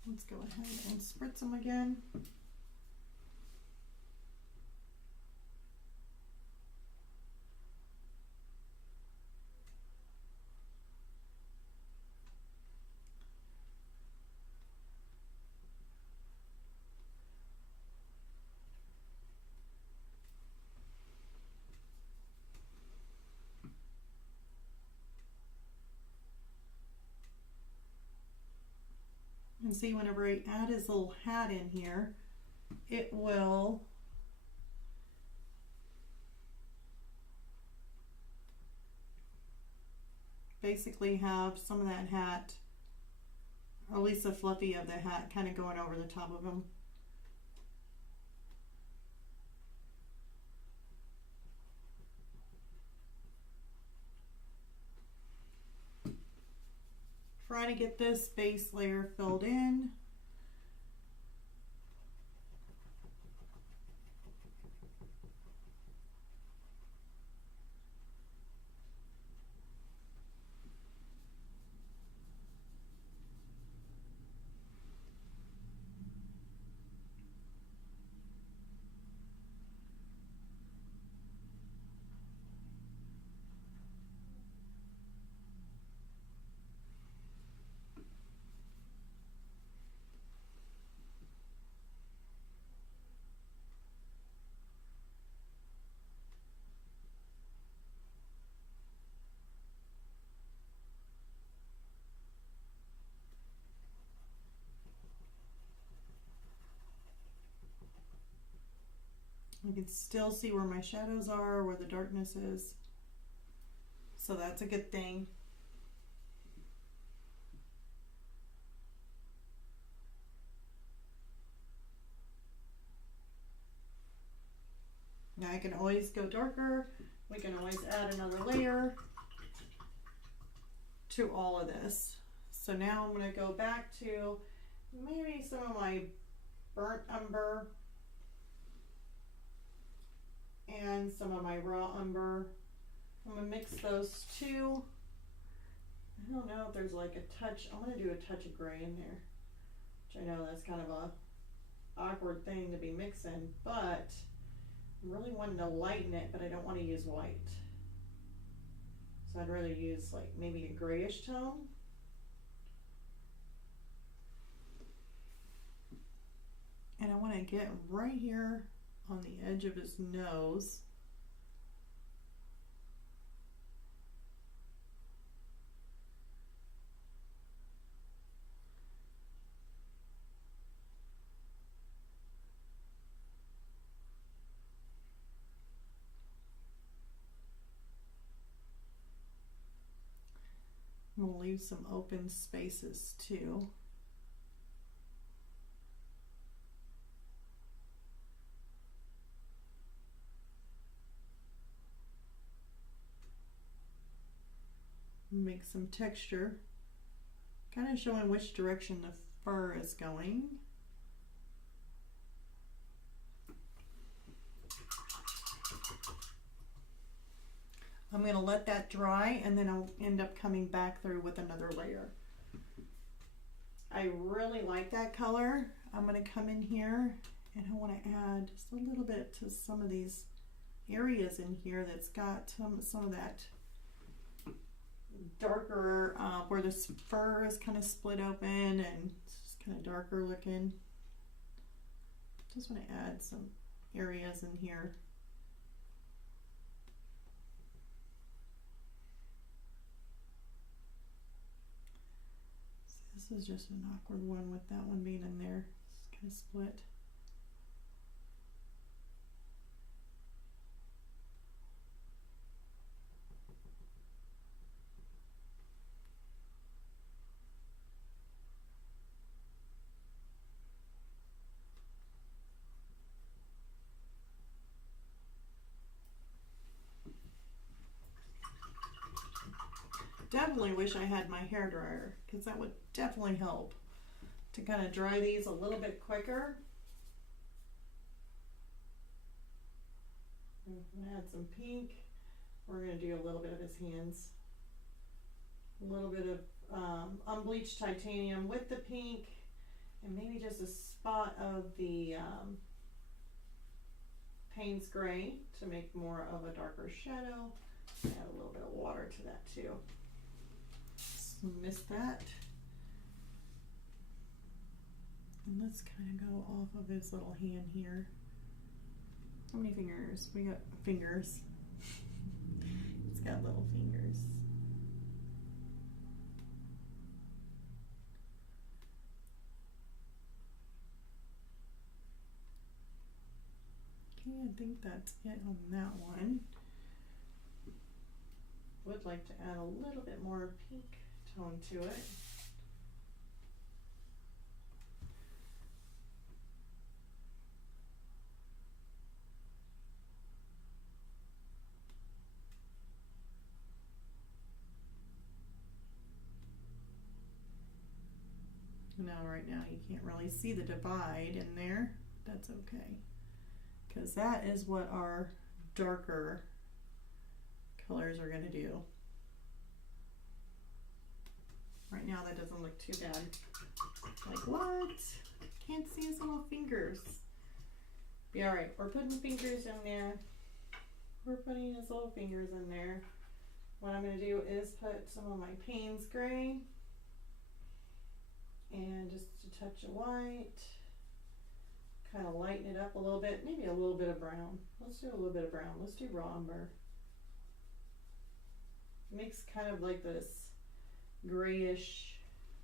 Let's go ahead and spritz them again. And see, whenever I add his little hat in here, it will basically have some of that hat, or at least the fluffy of the hat, kind of going over the top of him. Trying to get this base layer filled in. You can still see where my shadows are, where the darkness is. So that's a good thing. Now I can always go darker. We can always add another layer to all of this. So now I'm going to go back to maybe some of my burnt umber and some of my raw umber. I'm going to mix those two. I don't know if there's like a touch. I'm going to do a touch of gray in there, which I know that's kind of a awkward thing to be mixing, but I'm really wanting to lighten it, but I don't want to use white. So I'd rather use like maybe a grayish tone. And I want to get right here on the edge of his nose. I'm going to leave some open spaces too. Make some texture, kind of showing which direction the fur is going. I'm going to let that dry and then I'll end up coming back through with another layer. I really like that color. I'm going to come in here and I want to add just a little bit to some of these areas in here that's got some of that darker, where the fur is kind of split open and it's just kind of darker looking. Just want to add some areas in here. So this is just an awkward one with that one being in there. It's kind of split. Definitely wish I had my hair dryer, because that would definitely help to kind of dry these a little bit quicker. I'm going to add some pink. We're going to do a little bit of his hands. A little bit of unbleached titanium with the pink, and maybe just a spot of the Payne's gray to make more of a darker shadow. Add a little bit of water to that too. Missed that. And let's kind of go off of his little hand here. How many fingers? We got fingers. It's got little fingers. Okay, I think that's it on that one. Would like to add a little bit more pink tone to it. Now right now you can't really see the divide in there. That's okay, because that is what our darker colors are going to do. Right now that doesn't look too bad. Like, what? Can't see his little fingers. Be alright, we're putting fingers in there. We're putting his little fingers in there. What I'm going to do is put some of my Payne's gray and just a touch of white. Kind of lighten it up a little bit. Maybe a little bit of brown. Let's do a little bit of brown. Let's do raw umber. Makes kind of like this grayish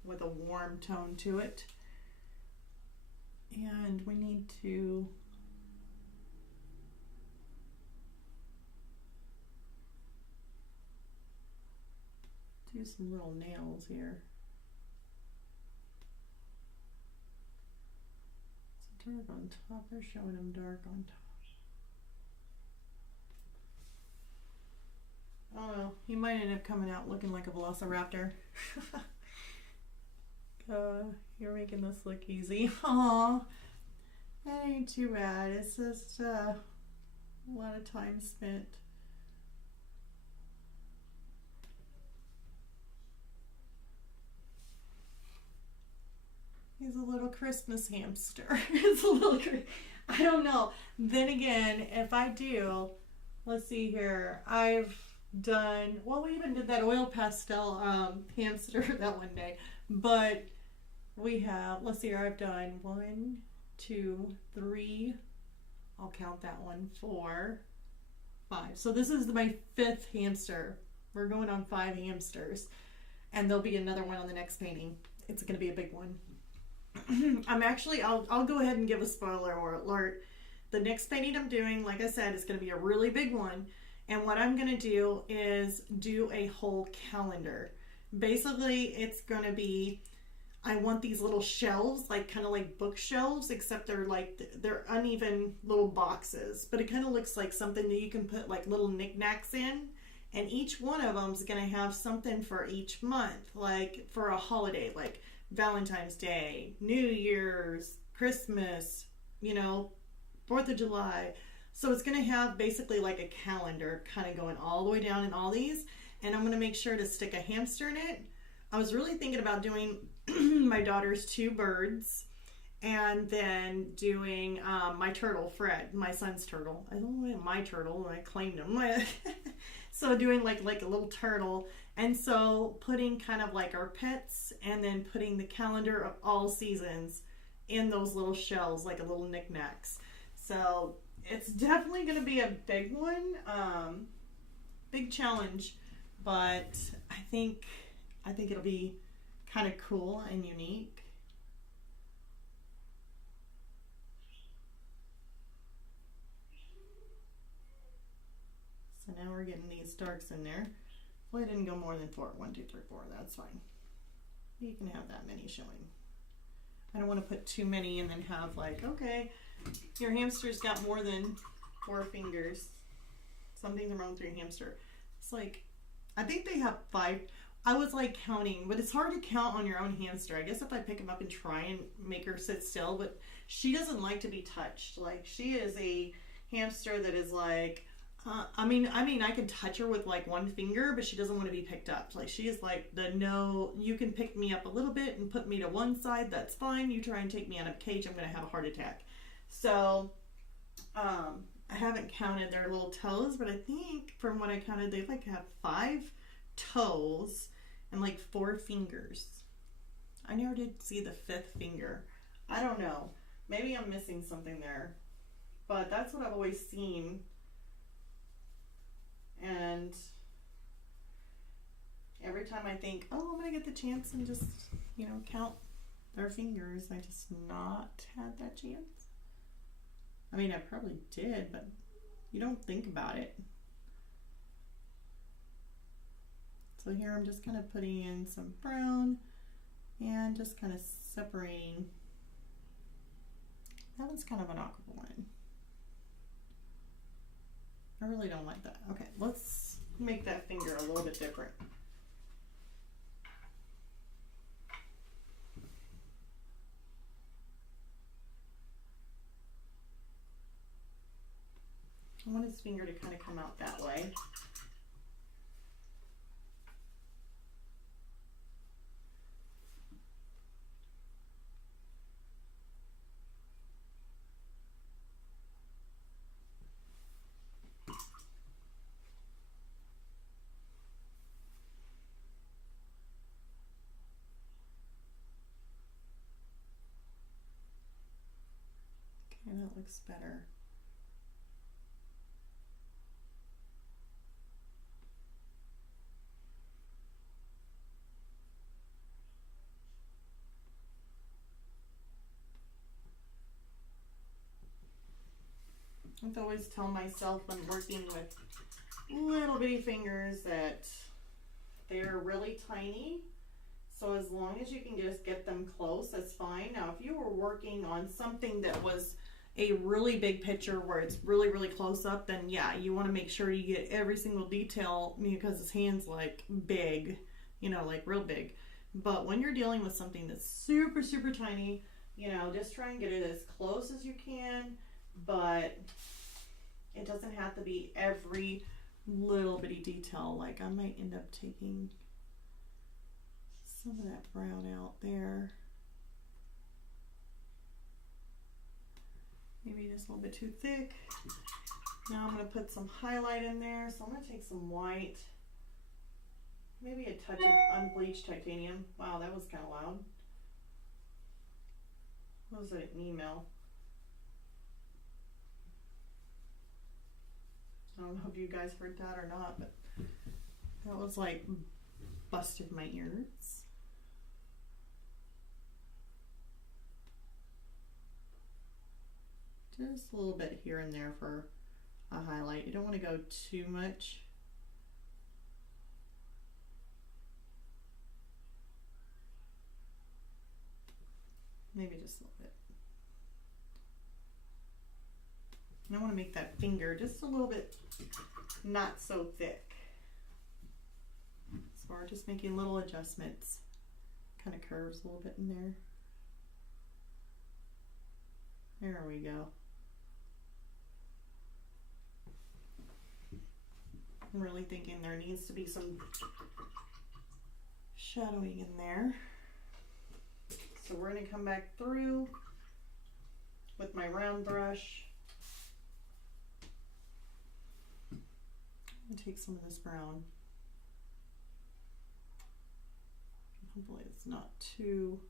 with a warm tone to it. And we need to do some little nails here. It's dark on top. They're showing them dark on top. Oh well, he might end up coming out looking like a velociraptor. You're making this look easy. Aw, that ain't too bad. It's just a lot of time spent. He's a little Christmas hamster. It's a little, I don't know. Then again, if I do, let's see here. I've done, well, we even did that oil pastel hamster that one day, but we have, let's see here, I've done 1, 2, 3, I'll count that one, 4, 5. So this is my 5th hamster. We're going on 5 hamsters, and there'll be another one on the next painting. It's going to be a big one. I'm actually, I'll go ahead and give a spoiler alert. The next painting I'm doing, like I said, is going to be a really big one. And what I'm going to do is do a whole calendar. Basically, it's going to be, I want these little shelves, like kind of like bookshelves, except they're uneven little boxes. But it kind of looks like something that you can put like little knickknacks in. And each one of them is going to have something for each month, like for a holiday, like Valentine's Day, New Year's, Christmas, you know, 4th of July. So it's going to have basically like a calendar kind of going all the way down in all these. And I'm going to make sure to stick a hamster in it. I was really thinking about doing my daughter's 2 birds And then doing my turtle, Fred, my son's turtle. I don't know my turtle, and I claimed him. So doing like a little turtle, and so putting kind of like our pets, and then putting the calendar of all seasons in those little shells, like a little knickknacks. So it's definitely going to be a big one, big challenge, but I think it'll be kind of cool and unique. So now we're getting these darks in there. Well, I didn't go more than 4. 1, 2, 3, 4. That's fine. You can have that many showing. I don't want to put too many and then have like, okay, your hamster's got more than 4 fingers. Something's wrong with your hamster. It's like, I think they have 5. I was like counting, but it's hard to count on your own hamster. I guess if I pick him up and try and make her sit still, but she doesn't like to be touched. Like, she is a hamster that is like, I mean, I can touch her with like 1 finger, but she doesn't want to be picked up. Like, she is like no, you can pick me up a little bit and put me to one side. That's fine. You try and take me out of a cage, I'm going to have a heart attack. So, I haven't counted their little toes, but I think from what I counted, they like have 5 toes and like 4 fingers. I never did see the 5th finger. I don't know. Maybe I'm missing something there, but that's what I've always seen. And every time I think, oh, I'm going to get the chance and just, count their fingers, I just not had that chance. I mean, I probably did, but you don't think about it. So here I'm just kind of putting in some brown and just kind of separating. That one's kind of an awkward one. I really don't like that. Okay, let's make that finger a little bit different. I want his finger to kind of come out that way. Okay, that looks better. I have to always tell myself when working with little bitty fingers that they're really tiny. So as long as you can just get them close, that's fine. Now, if you were working on something that was a really big picture where it's really, really close up, then yeah, you want to make sure you get every single detail because his hand's like big, like real big. But when you're dealing with something that's super, super tiny, just try and get it as close as you can, but it doesn't have to be every little bitty detail. Like, I might end up taking some of that brown out there. Maybe just a little bit too thick. Now I'm going to put some highlight in there. So I'm going to take some white. Maybe a touch of unbleached titanium. Wow, that was kind of loud. What was it? An email. I don't know if you guys heard that or not, but that was like busted my ears. Just a little bit here and there for a highlight. You don't want to go too much. Maybe just a little bit. And I want to make that finger just a little bit not so thick. So we're just making little adjustments. Kind of curves a little bit in there. There we go. I'm really thinking there needs to be some shadowing in there. So we're going to come back through with my round brush. I'm gonna take some of this brown. Hopefully it's not too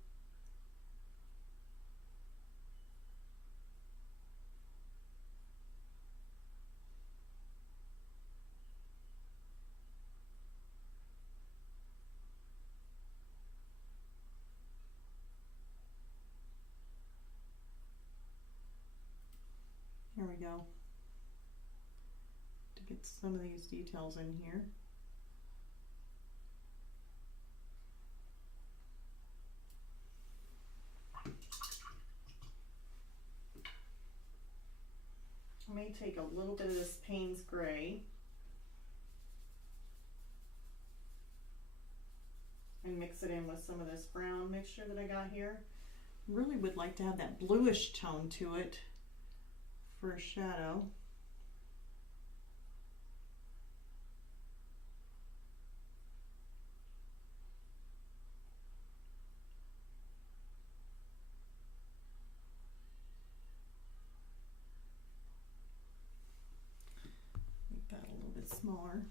Here we go. To get some of these details in here. I may take a little bit of this Payne's Gray and mix it in with some of this brown mixture that I got here. Really would like to have that bluish tone to it for a shadow. Make that a little bit smaller.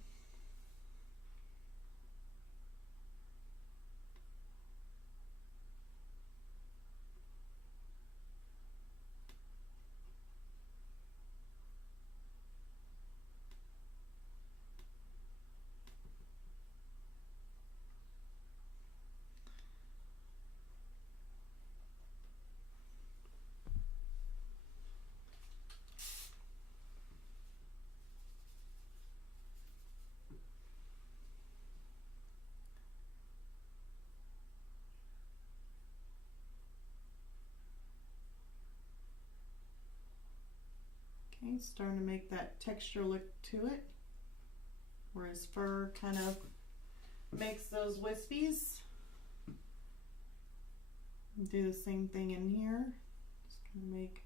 Okay, starting to make that texture look to it, where his fur kind of makes those wispies. Do the same thing in here. Just gonna make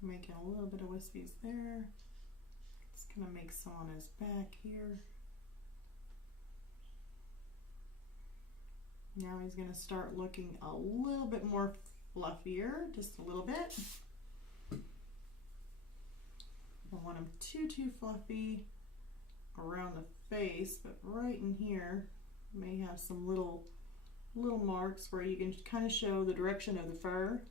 making a little bit of wispies there. Just gonna make some on his back here. Now he's gonna start looking a little bit more fluffier, just a little bit. Don't want him too fluffy around the face, but right in here may have some little marks where you can kind of show the direction of the fur.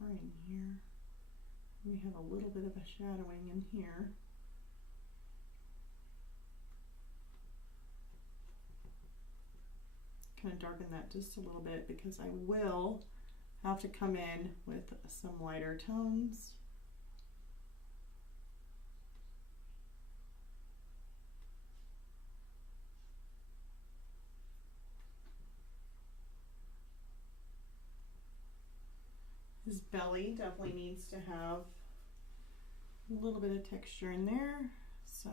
Right in here, we have a little bit of a shadowing in here. Kind of darken that just a little bit because I will have to come in with some lighter tones. His belly definitely needs to have a little bit of texture in there. So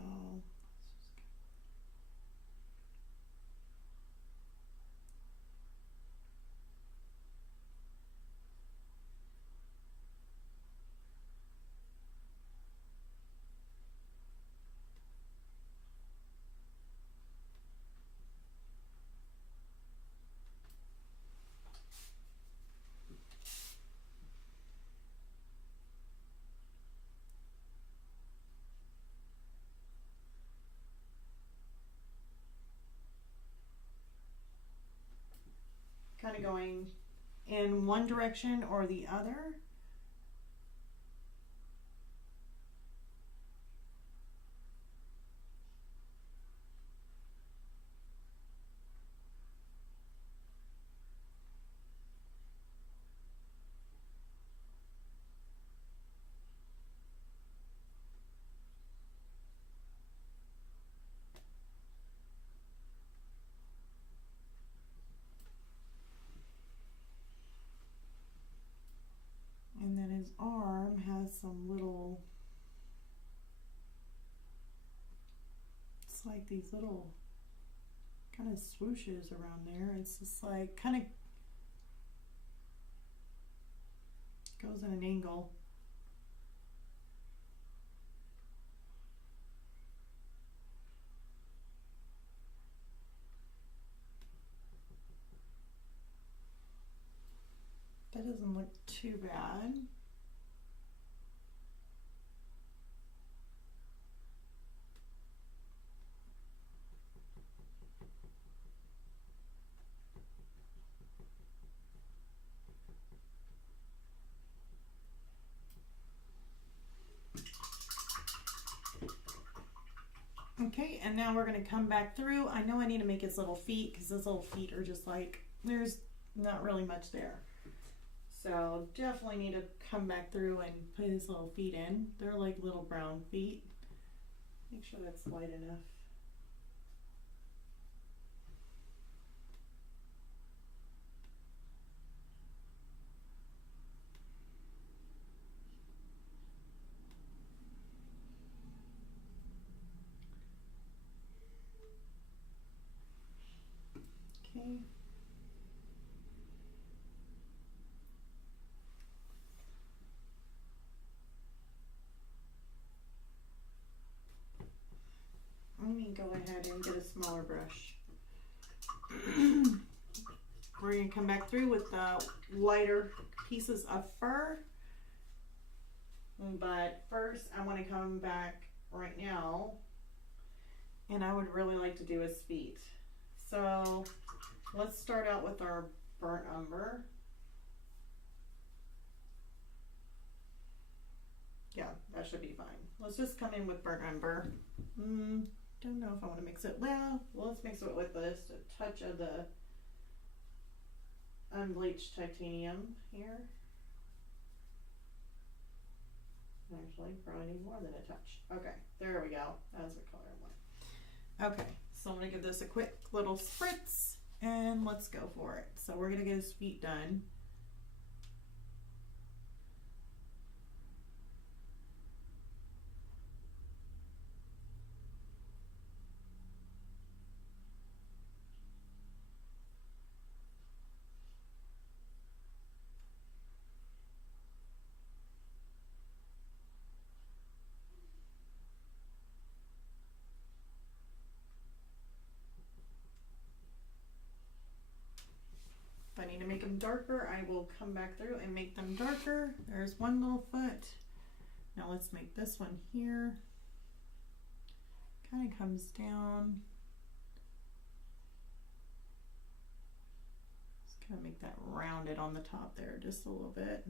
kind of going in one direction or the other. like these little kind of swooshes around there. It's just like kind of goes in an angle. That doesn't look too bad. Okay, and now we're going to come back through. I know I need to make his little feet because his little feet are just like, there's not really much there. So definitely need to come back through and put his little feet in. They're like little brown feet. Make sure that's light enough. Okay. Let me go ahead and get a smaller brush. We're going to come back through with the lighter pieces of fur. But first I want to come back right now, and I would really like to do his feet. So let's start out with our burnt umber. Yeah, that should be fine. Let's just come in with burnt umber. Don't know if I want to mix it. Well, let's mix it with this, a touch of the unbleached titanium here. Actually, probably need more than a touch. Okay, there we go. That's the color I want. Okay, so I'm going to give this a quick little spritz, and let's go for it. So we're going to get his feet done. If I need to make them darker, I will come back through and make them darker. There's one little foot. Now let's make this one here. Kind of comes down. Just kind of make that rounded on the top there just a little bit.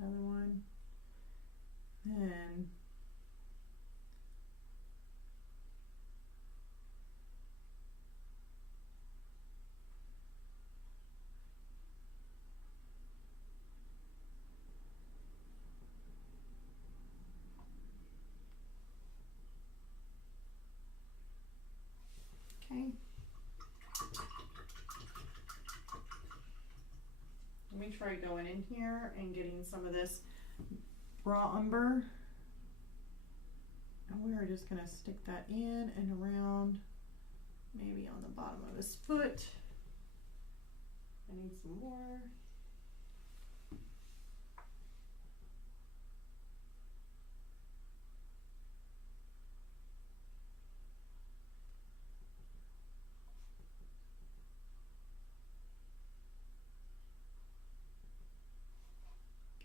Another one. Then okay. Let me try going in here and getting some of this raw umber. And we're just going to stick that in and around, maybe on the bottom of his foot. I need some more.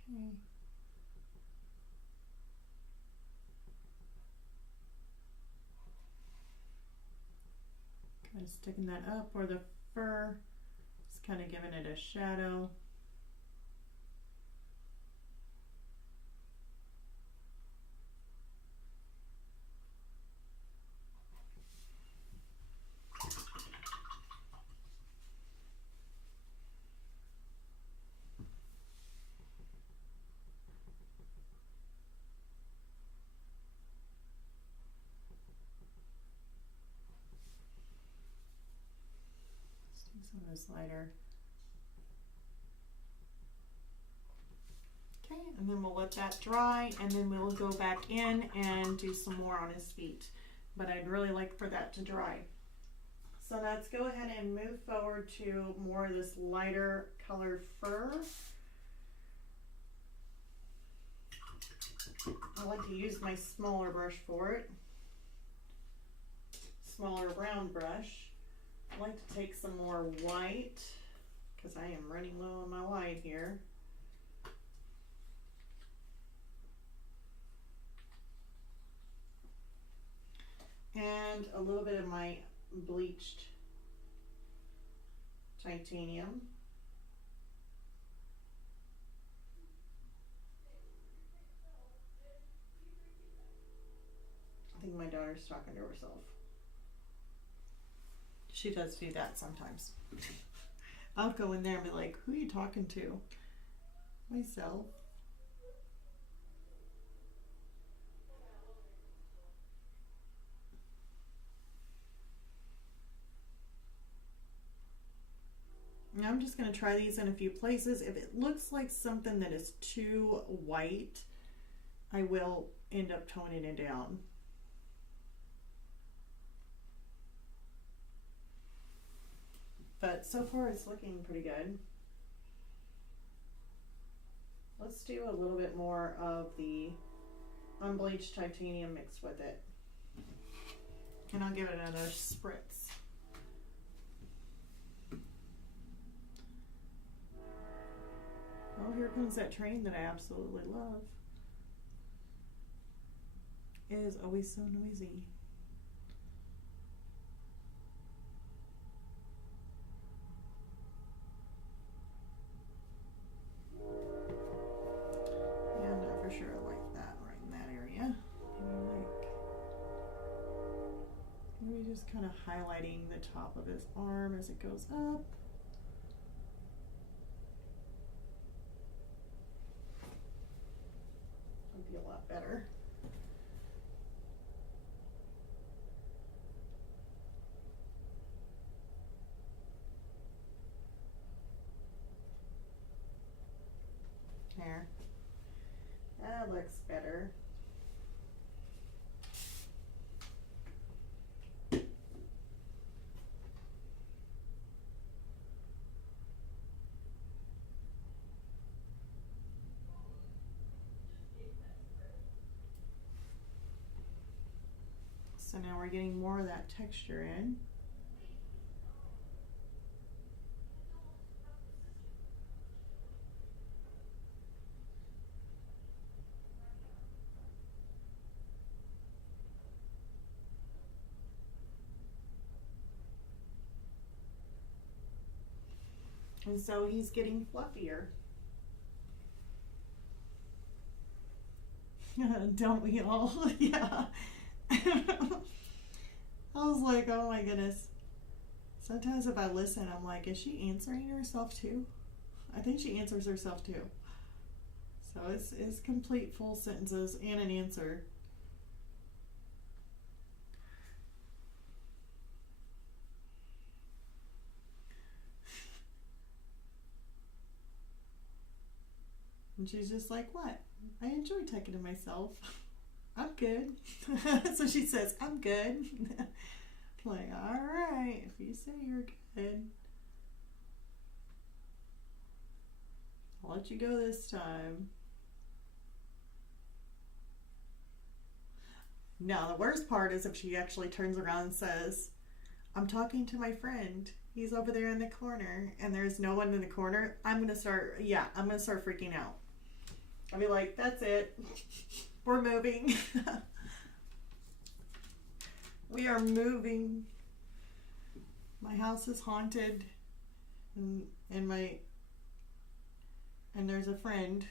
Okay. Kind of sticking that up where the fur is kind of giving it a shadow. Some of this lighter. Okay, And then we'll let that dry, and then we'll go back in and do some more on his feet. But I'd really like for that to dry. So let's go ahead and move forward to more of this lighter colored fur. I like to use my smaller brush for it. Smaller round brush. I like to take some more white because I am running low on my white here. And a little bit of my bleached titanium. I think my daughter's talking to herself. She does do that sometimes. I'll go in there and be like, who are you talking to? Myself. Now I'm just going to try these in a few places. If it looks like something that is too white, I will end up toning it down. But so far it's looking pretty good. Let's do a little bit more of the unbleached titanium mixed with it. And I'll give it another spritz. Oh, here comes that train that I absolutely love. It is always so noisy. Yeah, I'm not for sure I like that right in that area. Maybe just kind of highlighting the top of his arm as it goes up. Would be a lot better. There. That looks better. So now we're getting more of that texture in. And so he's getting fluffier. Don't we all? Yeah. I was like, oh my goodness. Sometimes if I listen, I'm like, is she answering herself too? I think she answers herself too. So it's complete full sentences and an answer. And she's just like, what? I enjoy talking to myself. I'm good. So she says, I'm good. Like, all right, if you say you're good, I'll let you go this time. Now, the worst part is if she actually turns around and says, I'm talking to my friend. He's over there in the corner, and there's no one in the corner. I'm going to start freaking out. I'll be like, that's it. We're moving. We are moving. My house is haunted, and there's a friend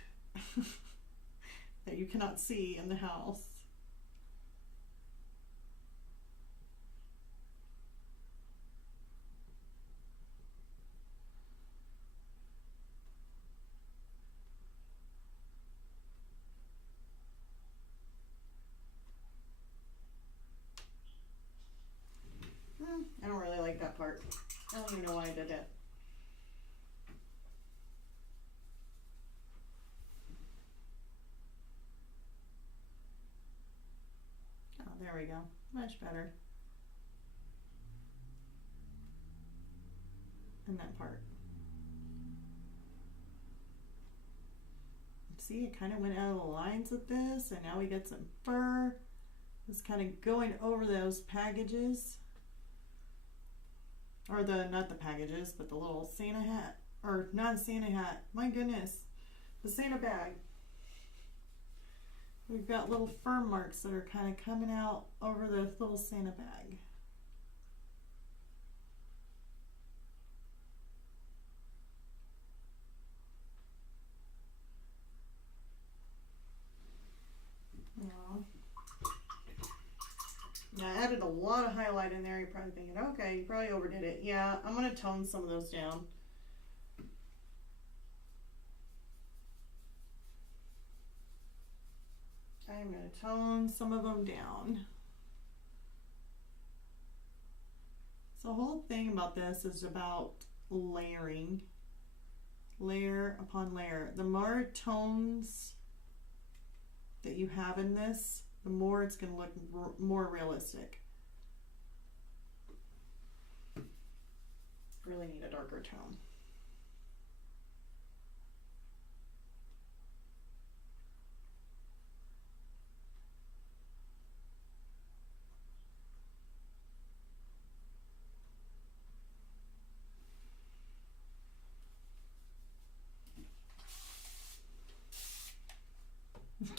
that you cannot see in the house. I don't really like that part. I don't even know why I did it. we go. Much better. In that part. See, it kind of went out of the lines with this, and now we got some fur. It's kind of going over those packages. Or not the packages, but the little Santa hat. Or not Santa hat. My goodness. The Santa bag. We've got little fur marks that are kind of coming out over the little Santa bag. I added a lot of highlight in there. You're probably thinking, okay, you probably overdid it. Yeah, I'm going to tone some of those down. I'm going to tone some of them down. So the whole thing about this is about layering. Layer upon layer. The more tones that you have in this, the more it's going to look more realistic. Really need a darker tone.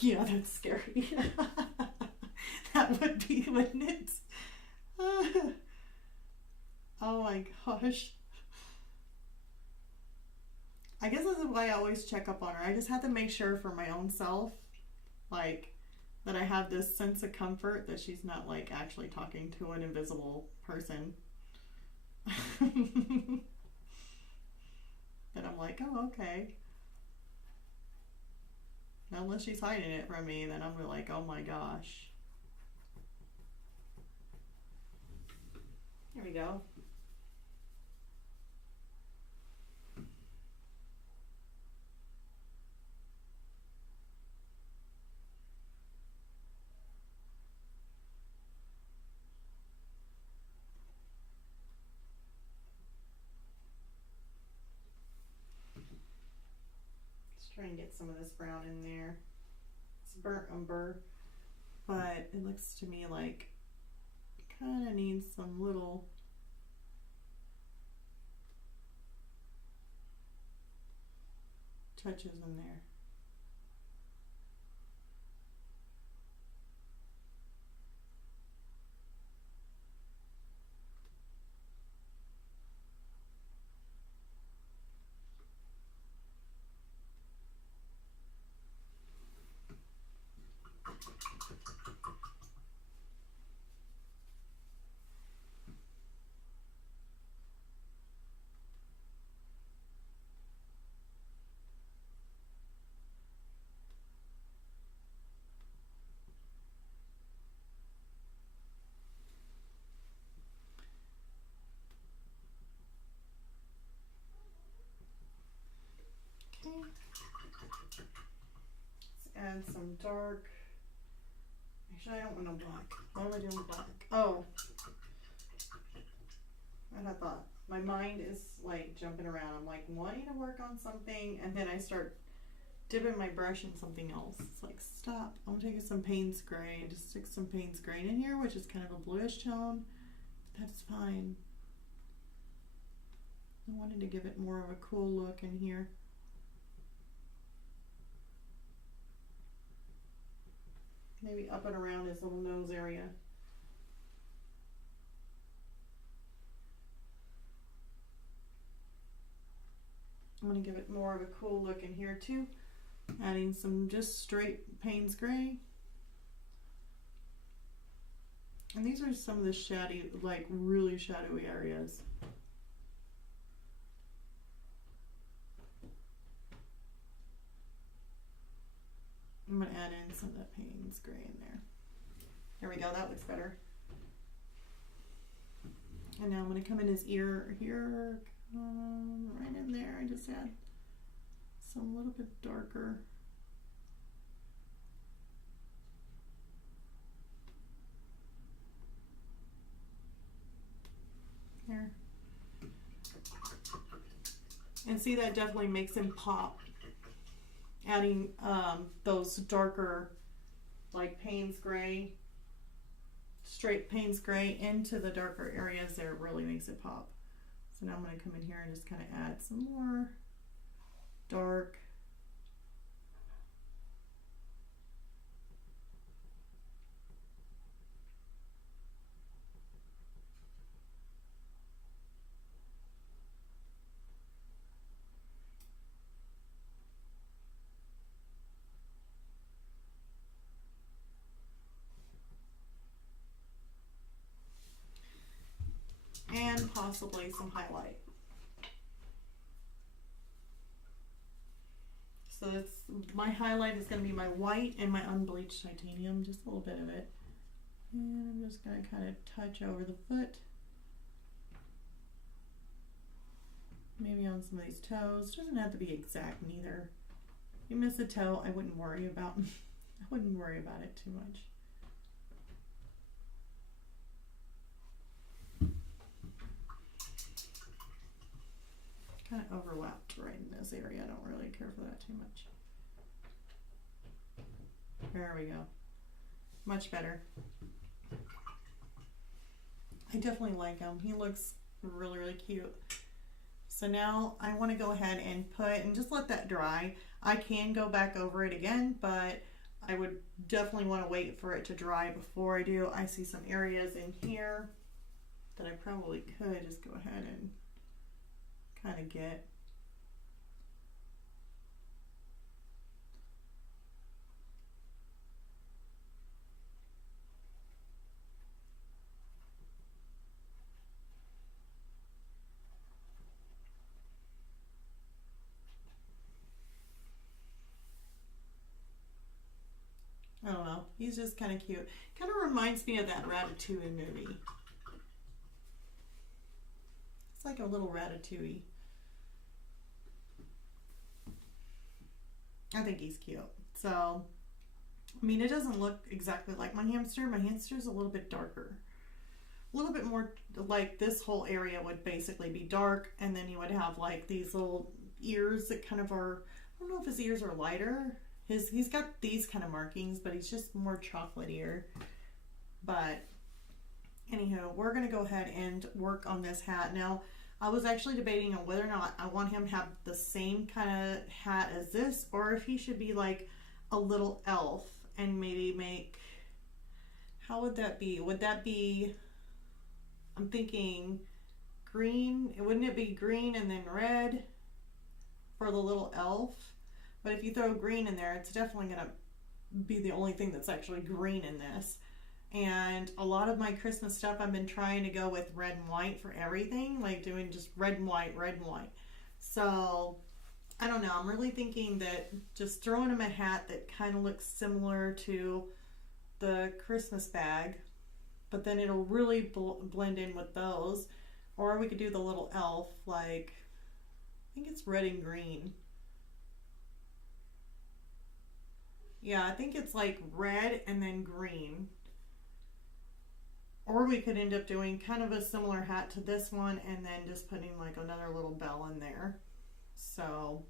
Yeah, that's scary. That would be, wouldn't it? Oh my gosh. I guess this is why I always check up on her. I just have to make sure for my own self, like, that I have this sense of comfort that she's not, like, actually talking to an invisible person. That I'm like, oh, okay. Unless she's hiding it from me, then I'm like, oh my gosh. Here we go. Try and get some of this brown in there. It's burnt umber, but it looks to me like it kind of needs some little touches in there. Let's add some dark. Actually, I don't want no black. What am I doing with black? Oh, I thought. My mind is like jumping around. I'm like wanting to work on something, and then I start dipping my brush in something else. It's like, stop. I'm taking some Payne's Gray and just stick some Payne's Gray in here, which is kind of a bluish tone. That's fine. I wanted to give it more of a cool look in here. Maybe up and around his little nose area. I'm going to give it more of a cool look in here too. Adding some just straight Payne's Gray. And these are some of the shady, like really shadowy areas. I'm going to add in some of that Payne's Gray in there. There we go, that looks better. And now I'm going to come in his ear here, right in there. I just add some little bit darker. And see, that definitely makes him pop. Adding those darker, like Payne's gray, straight Payne's gray into the darker areas there really makes it pop. So now I'm going to come in here and just kind of add some more dark. And possibly some highlight. So that's, my highlight is going to be my white and my unbleached titanium, just a little bit of it. And I'm just going to kind of touch over the foot. Maybe on some of these toes. Doesn't have to be exact neither. If you miss a toe, I wouldn't worry about it too much. Kind of overlapped right in this area. I don't really care for that too much. There we go. Much better. I definitely like him. He looks really, really cute. So now I want to go ahead and put, and just let that dry. I can go back over it again, but I would definitely want to wait for it to dry before I do. I see some areas in here that I probably could just go ahead and kind of get. I don't know. He's just kind of cute. Kind of reminds me of that Ratatouille movie. It's like a little Ratatouille. I think he's cute. So, I mean, it doesn't look exactly like my hamster. My hamster's a little bit darker. A little bit more, like this whole area would basically be dark, and then you would have like these little ears that kind of are, I don't know if his ears are lighter. He's got these kind of markings, but he's just more chocolatier. But anywho, we're going to go ahead and work on this hat. Now, I was actually debating on whether or not I want him to have the same kind of hat as this, or if he should be like a little elf and maybe make, how would that be? Would that be, I'm thinking green, wouldn't it be green and then red for the little elf? But if you throw green in there, it's definitely going to be the only thing that's actually green in this. And a lot of my Christmas stuff, I've been trying to go with red and white for everything, like doing just red and white, red and white. So, I don't know. I'm really thinking that just throwing him a hat that kind of looks similar to the Christmas bag, but then it'll really blend in with those. Or we could do the little elf, like, I think it's red and green. Yeah, I think it's like red and then green. Or we could end up doing kind of a similar hat to this one and then just putting like another little bell in there. So,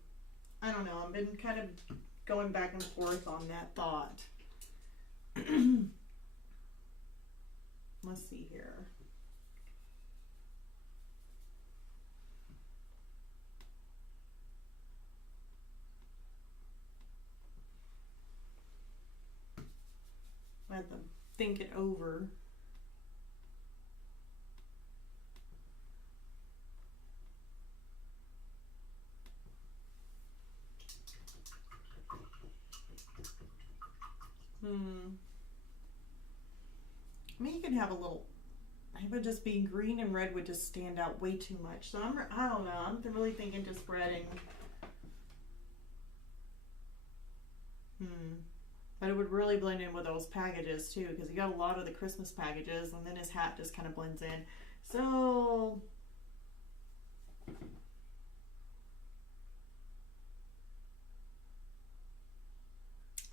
I don't know. I've been kind of going back and forth on that thought. Let's see here. I have to think it over. I mean, you can have a little, it would just be green and red would just stand out way too much. So I don't know, I'm really thinking just red and, but it would really blend in with those packages too, because you got a lot of the Christmas packages, and then his hat just kind of blends in. So,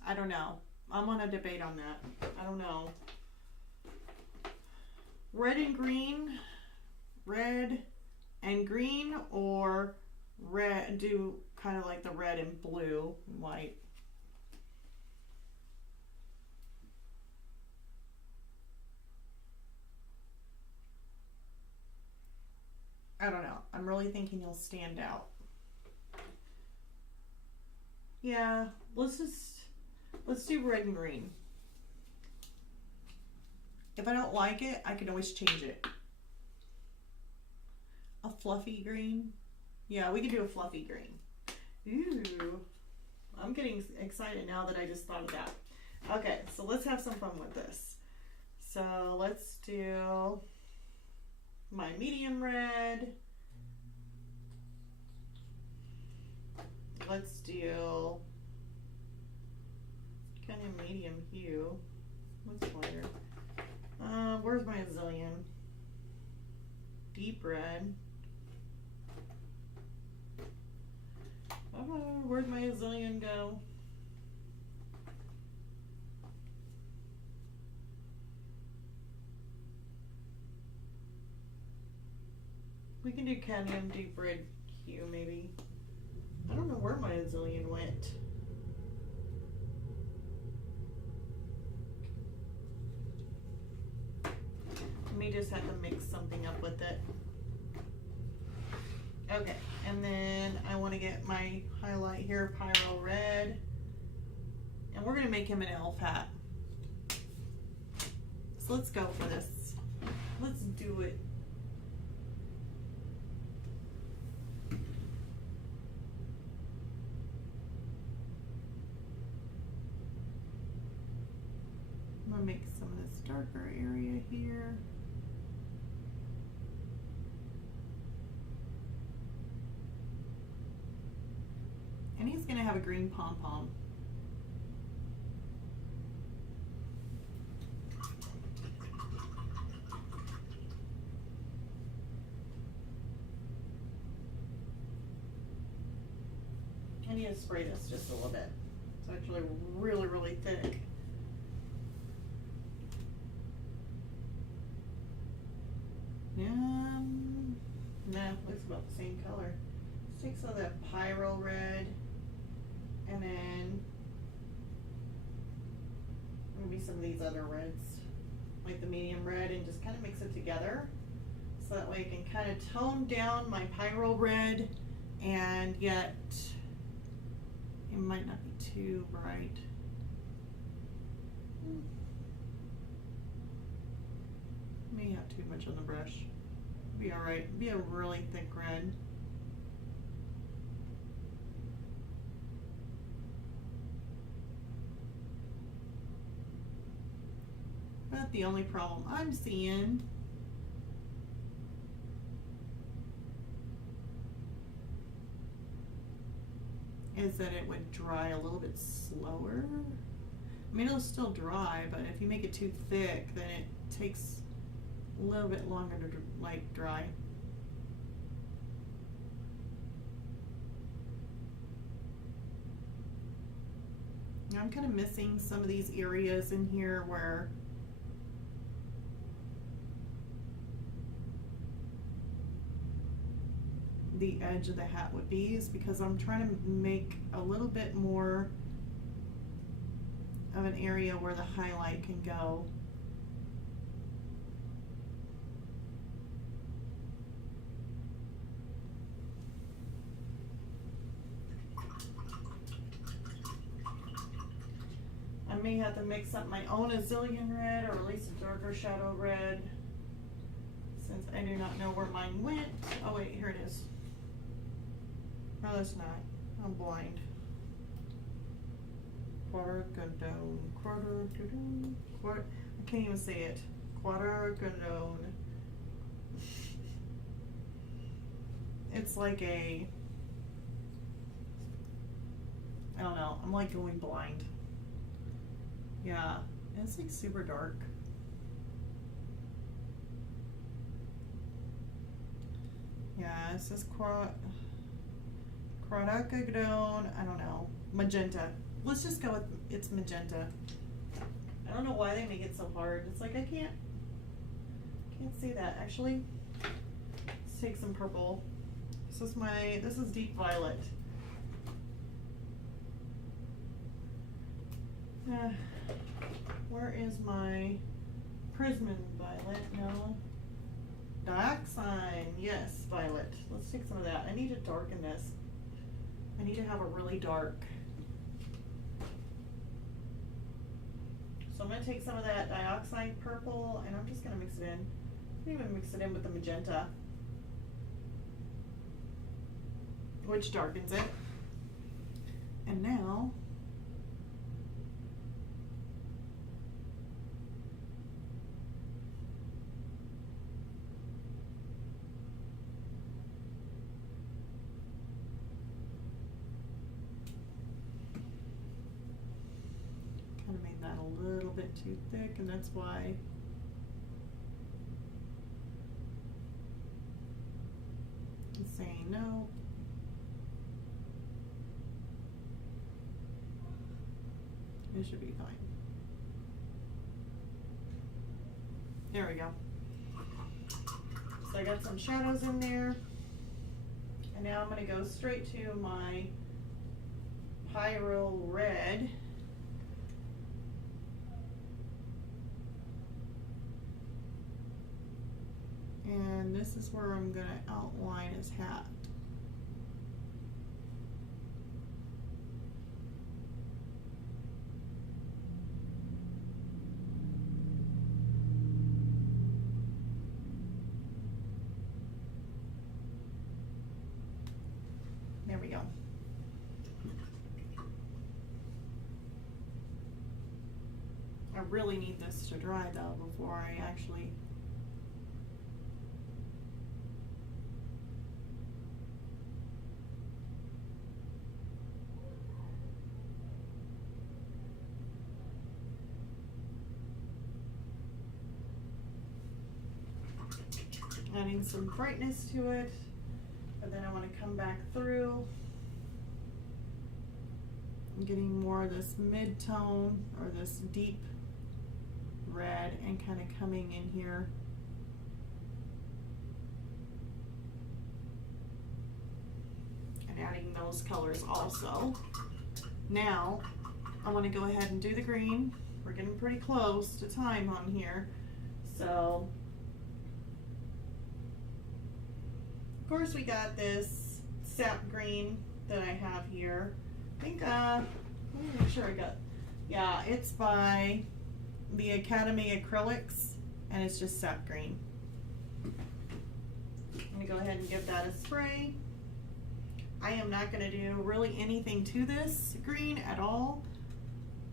I don't know. I'm on a debate on that. I don't know. Red and green, or red, do kind of like the red and blue and white. I don't know. I'm really thinking he'll stand out. Yeah, let's do red and green. If I don't like it, I can always change it. A fluffy green. Yeah, we can do a fluffy green. Ooh, I'm getting excited now that I just thought of that. Okay, so let's have some fun with this. So let's do my medium red. Let's do kind of medium hue. What's lighter? Where's my azalean? Deep red. Where'd my azalean go? We can do cadmium deep red hue maybe. I don't know where my azalean went. I may just have to mix something up with it. Okay, and then I want to get my highlight here, Pyro Red. And we're going to make him an elf hat. So let's go for this. Let's do it. I'm going to make some of this darker area here. And he's going to have a green pom-pom. I need to spray this just a little bit. It's actually really, really thick. Nah, looks about the same color. Let's take some of that Pyro Red. And then maybe some of these other reds, like the medium red, and just kind of mix it together. So that way I can kind of tone down my Pyro Red, and yet it might not be too bright. May have too much on the brush. Be alright. Be a really thick red. But the only problem I'm seeing is that it would dry a little bit slower. I mean, it'll still dry, but if you make it too thick, then it takes a little bit longer to like dry. Now I'm kind of missing some of these areas in here where the edge of the hat would be, is because I'm trying to make a little bit more of an area where the highlight can go. I may have to mix up my own azalean red, or at least a darker shadow red, since I do not know where mine went. Oh wait, here it is. No, that's not. I'm blind. Quadragondone. I can't even say it. Quadragondone. It's like a, I don't know. I'm like going blind. Yeah, it's like super dark. Yeah, it says quadragondone. I don't know. Magenta. Let's just go with it's magenta. I don't know why they make it so hard. It's like I can't see that. Actually, let's take some purple This is deep violet. Where is my Prism violet? No. Dioxine, yes, violet. Let's take some of that. I need to darken this. I need to have a really dark. So I'm going to take some of that dioxide purple and I'm just going to mix it in. I can even mix it in with the magenta, which darkens it. And now kind of made that a little bit too thick, and that's why I'm saying no. It should be fine. There we go. So I got some shadows in there. And now I'm going to go straight to my Pyro Red. And this is where I'm going to outline his hat. There we go. I really need this to dry though before I actually adding some brightness to it. But then I want to come back through and getting more of this mid-tone or this deep red and kind of coming in here. And adding those colors also. Now, I want to go ahead and do the green. We're getting pretty close to time on here. So, of course, we got this sap green that I have here. I think, let me make sure I got, yeah, it's by the Academy Acrylics, and it's just sap green. I'm gonna go ahead and give that a spray. I am not gonna do really anything to this green at all,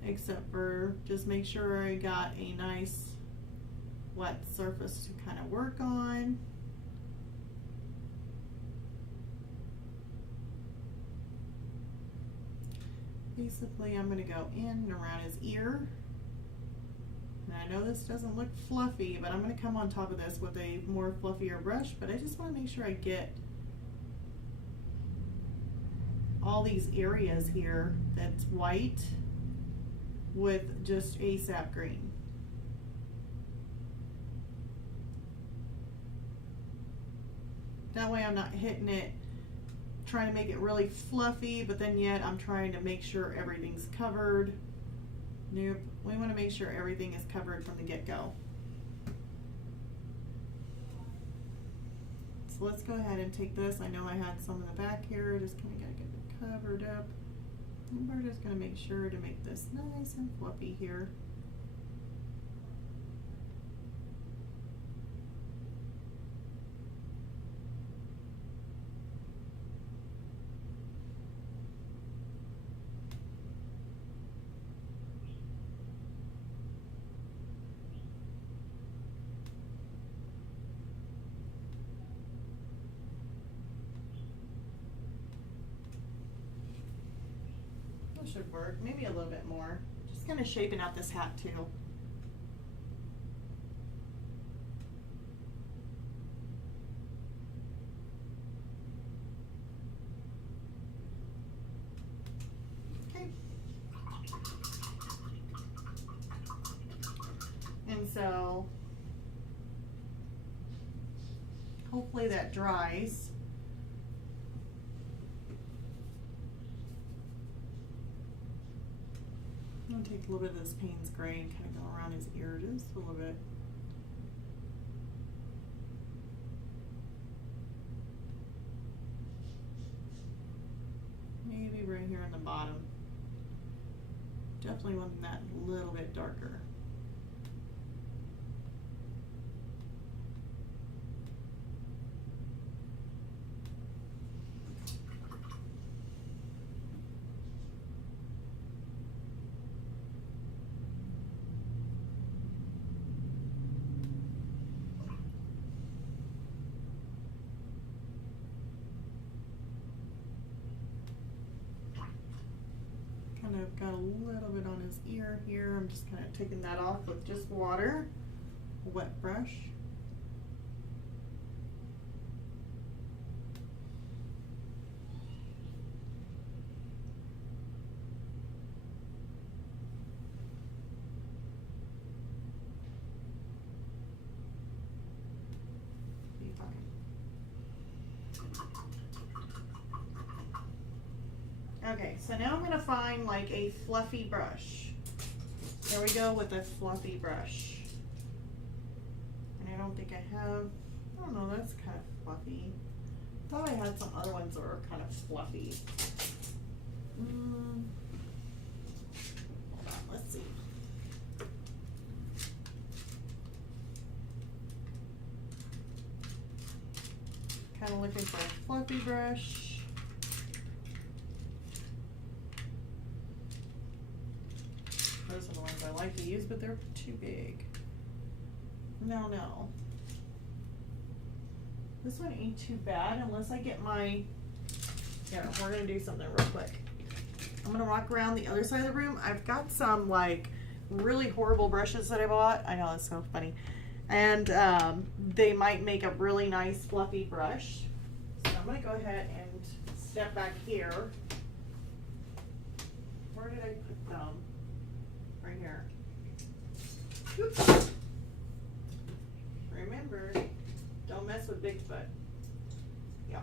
except for just make sure I got a nice wet surface to kind of work on. Basically, I'm going to go in and around his ear. And I know this doesn't look fluffy, but I'm going to come on top of this with a more fluffier brush, but I just want to make sure I get all these areas here that's white with just a sap green. That way I'm not hitting it trying to make it really fluffy, but then yet I'm trying to make sure everything's covered. Nope, we want to make sure everything is covered from the get-go. So let's go ahead and take this. I know I had some in the back here, just kind of gotta get it covered up. And we're just gonna make sure to make this nice and fluffy here. Should work, maybe a little bit more. Just kind of shaping out this hat too. Okay. And so hopefully that dries. going to take a little bit of this Payne's Gray and kind of go around his ear just a little bit. Maybe right here in the bottom. Definitely want that a little bit darker. I've got a little bit on his ear here. I'm just kind of taking that off with just water, a wet brush. Be fine. Okay, so now I'm going to find like a fluffy brush. There we go with a fluffy brush. And I don't think I have, I don't know, that's kind of fluffy. I thought I had some other ones that were kind of fluffy. Hold on, let's see. Kind of looking for a fluffy brush. Those are the ones I like to use, but they're too big. No. This one ain't too bad unless I get my, yeah, we're gonna do something real quick. I'm gonna walk around the other side of the room. I've got some like really horrible brushes that I bought. I know, that's so funny. And they might make a really nice fluffy brush. So I'm gonna go ahead and step back here. Where did I put them? Right here. Oops. Remember, don't mess with Bigfoot. Yeah.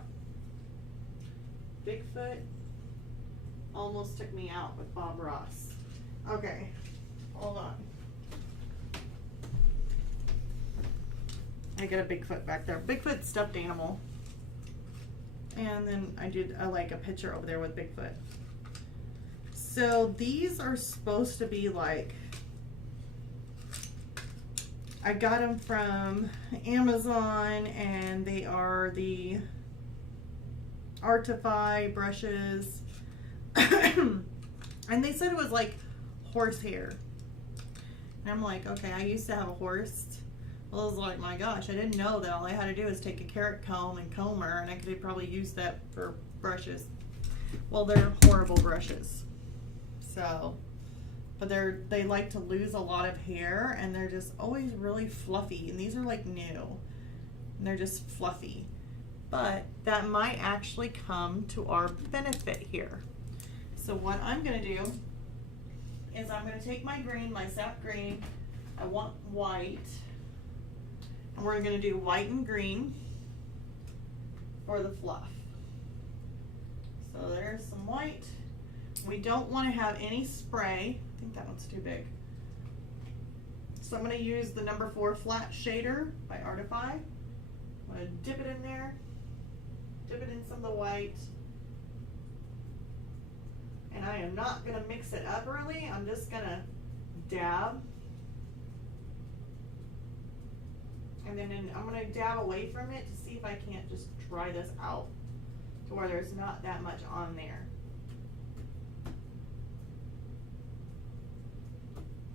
Bigfoot almost took me out with Bob Ross. Okay, hold on. I got a Bigfoot back there. Bigfoot stuffed animal. And then I like a picture over there with Bigfoot. So these are supposed to be like, I got them from Amazon, and they are the Artify brushes. And they said it was like horsehair. And I'm like, okay, I used to have a horse. Well, I was like, my gosh, I didn't know that all I had to do was take a carrot comb and comb her, and I could probably use that for brushes. Well, they're horrible brushes. So, but they like to lose a lot of hair, and they're just always really fluffy. And these are like new, and they're just fluffy. But that might actually come to our benefit here. So what I'm gonna do is I'm gonna take my green, my sap green. I want white, and we're gonna do white and green for the fluff. So there's some white. We don't want to have any spray. I think that one's too big. So I'm going to use the number 4 flat shader by Artify. I'm going to dip it in there. Dip it in some of the white. And I am not going to mix it up really. I'm just going to dab. And then I'm going to dab away from it to see if I can't just dry this out to where there's not that much on there.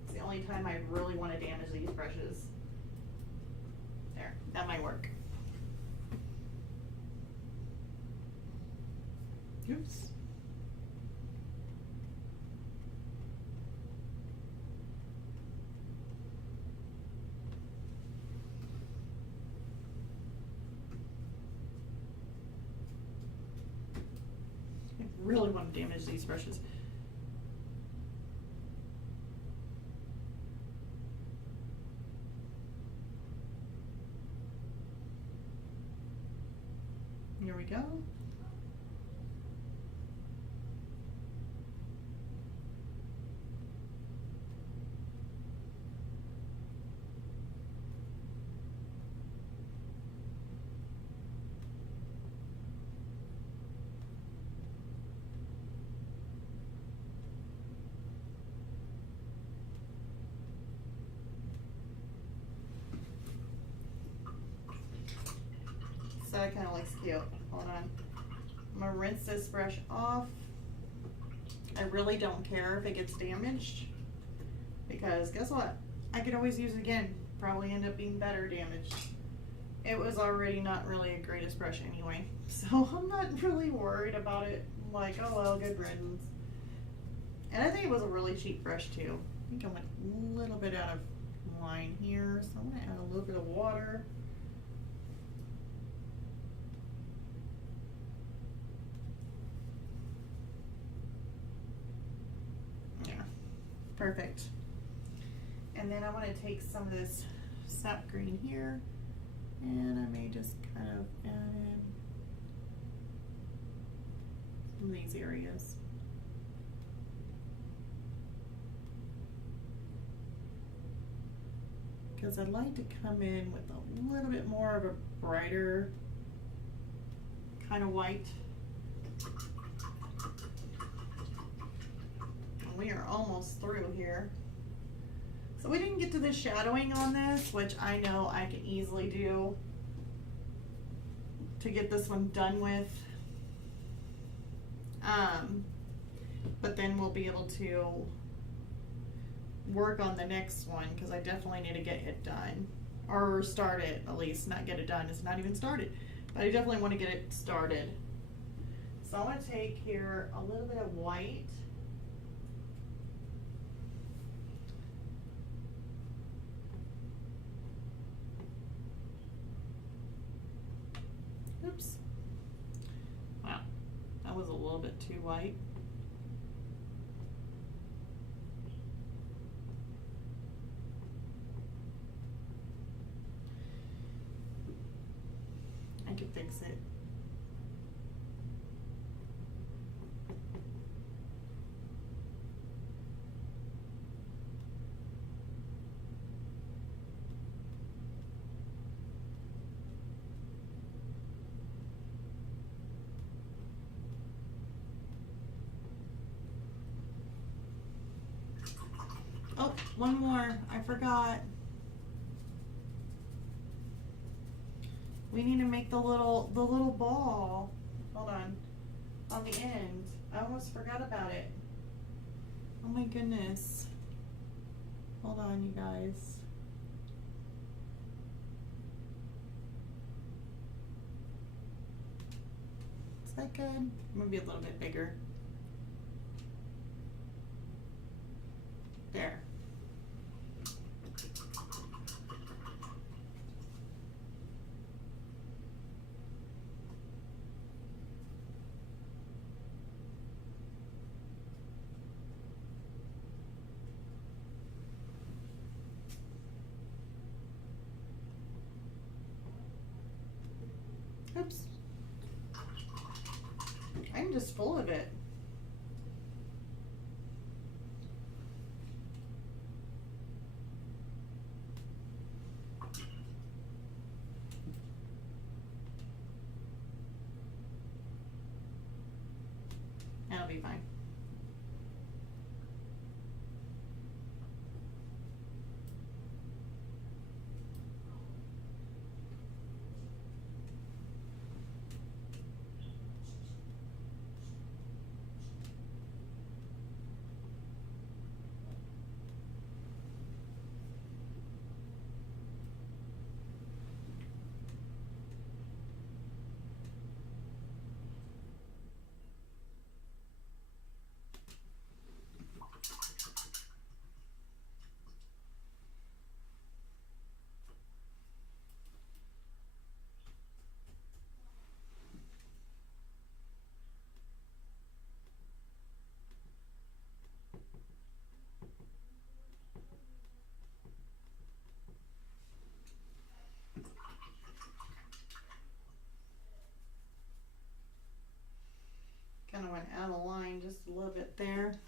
It's the only time I really want to damage these brushes. There, that might work. Oops. I really want to damage these brushes. Here we go. That kind of looks cute. Hold on. I'm gonna rinse this brush off. I really don't care if it gets damaged, because guess what? I could always use it again. Probably end up being better damaged. It was already not really a greatest brush anyway, so I'm not really worried about it. I'm like, oh well, good riddance. And I think it was a really cheap brush too. I think I went a little bit out of line here, so I'm gonna add a little bit of water. Yeah, perfect. And then I want to take some of this sap green here, and I may just kind of add in some of these areas. Because I'd like to come in with a little bit more of a brighter kind of white. And we are almost through here. So we didn't get to the shadowing on this, which I know I can easily do to get this one done with. But then we'll be able to work on the next one, because I definitely need to get it done, or start it at least. Not get it done, it's not even started, but I definitely want to get it started. So I'm going to take here a little bit of white, oops, wow, that was a little bit too white. I could fix it. Oh, one more. I forgot. We need to make the little ball. Hold on the end. I almost forgot about it. Oh my goodness. Hold on, you guys. Is that good? Maybe a little bit bigger. There. Oops. I'm just full of it. That'll be fine. Kind of went out of line just a little bit there.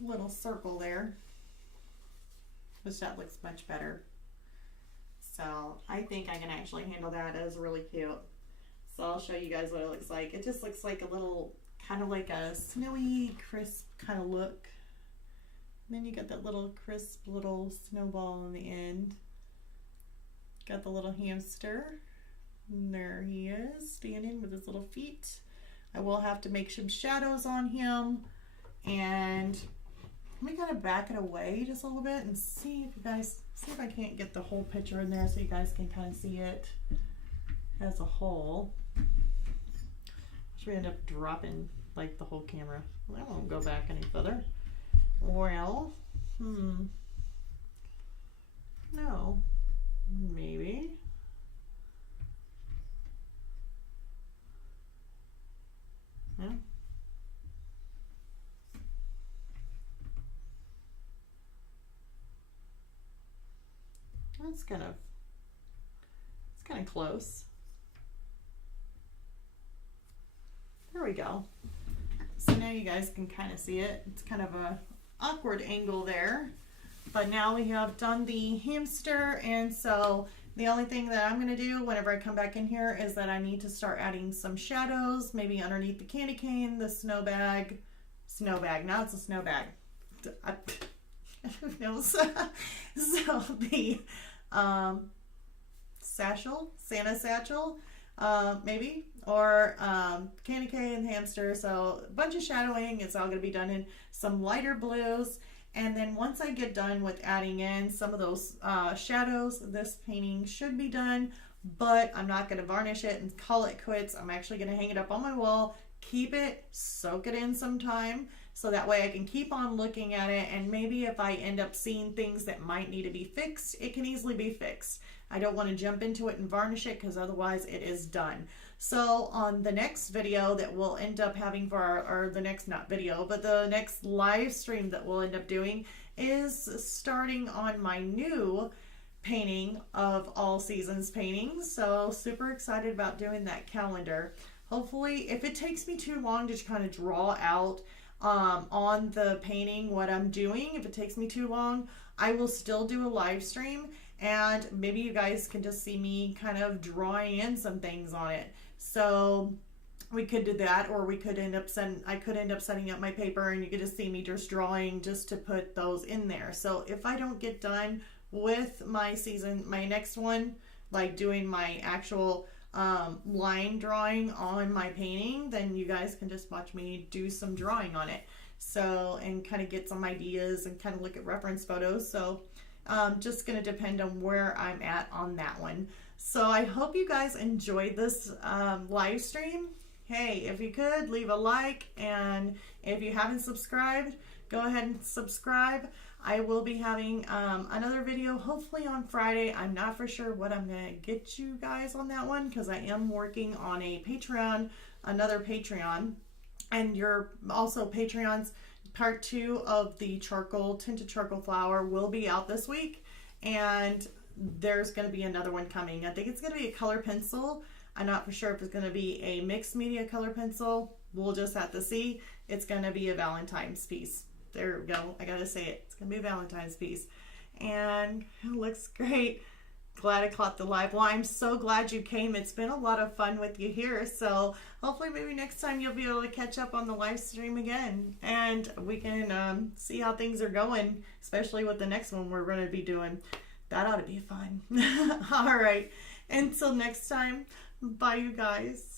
little circle there, which that looks much better. So I think I can actually handle that as really cute. So I'll show you guys what it looks like. It just looks like a little, kind of like a snowy, crisp kind of look. And then you got that little crisp little snowball on the end. Got the little hamster. And there he is, standing with his little feet. I will have to make some shadows on him. And let me kind of back it away just a little bit and see if you guys, see if I can't get the whole picture in there so you guys can kind of see it as a whole. Should we end up dropping like the whole camera? Well, I won't go back any further. Well, no, maybe. Yeah. It's kind of close. There we go. So now you guys can kind of see it. It's kind of a awkward angle there, but now we have done the hamster, and so the only thing that I'm going to do whenever I come back in here is that I need to start adding some shadows, maybe underneath the candy cane, the snow bag, now it's a snow bag. Who knows? So the satchel, Santa satchel, maybe, or candy cane, hamster. So a bunch of shadowing. It's all going to be done in some lighter blues. And then once I get done with adding in some of those shadows, this painting should be done, but I'm not going to varnish it and call it quits. I'm actually going to hang it up on my wall, keep it, soak it in some time, so that way I can keep on looking at it, and maybe if I end up seeing things that might need to be fixed, it can easily be fixed. I don't want to jump into it and varnish it because otherwise it is done. So on the next video that we'll end up having for or the next, not video, but the next live stream that we'll end up doing is starting on my new painting of all seasons paintings. So super excited about doing that calendar. Hopefully, if it takes me too long to kind of draw out on the painting what I'm doing, if it takes me too long, I will still do a live stream, and maybe you guys can just see me kind of drawing in some things on it. So we could do that, or we could end up I could end up setting up my paper and you could just see me just drawing just to put those in there. So if I don't get done with my next one, like doing my actual line drawing on my painting, then you guys can just watch me do some drawing on it. So, and kind of get some ideas and kind of look at reference photos. So just going to depend on where I'm at on that one. So I hope you guys enjoyed this live stream. Hey, if you could, leave a like, and if you haven't subscribed, go ahead and subscribe. I will be having another video hopefully on Friday. I'm not for sure what I'm going to get you guys on that one because I am working on a Patreon, another Patreon, and you're also Patreons. Part 2 of the tinted charcoal flower will be out this week, and there's going to be another one coming. I think it's going to be a color pencil. I'm not for sure if it's going to be a mixed media color pencil. We'll just have to see. It's going to be a Valentine's piece. There we go. I got to say it. It's going to be a Valentine's piece. And it looks great. Glad I caught the live. Well, I'm so glad you came. It's been a lot of fun with you here. So hopefully maybe next time you'll be able to catch up on the live stream again. And we can see how things are going, especially with the next one we're going to be doing. That ought to be fun. All right. Until next time, bye you guys.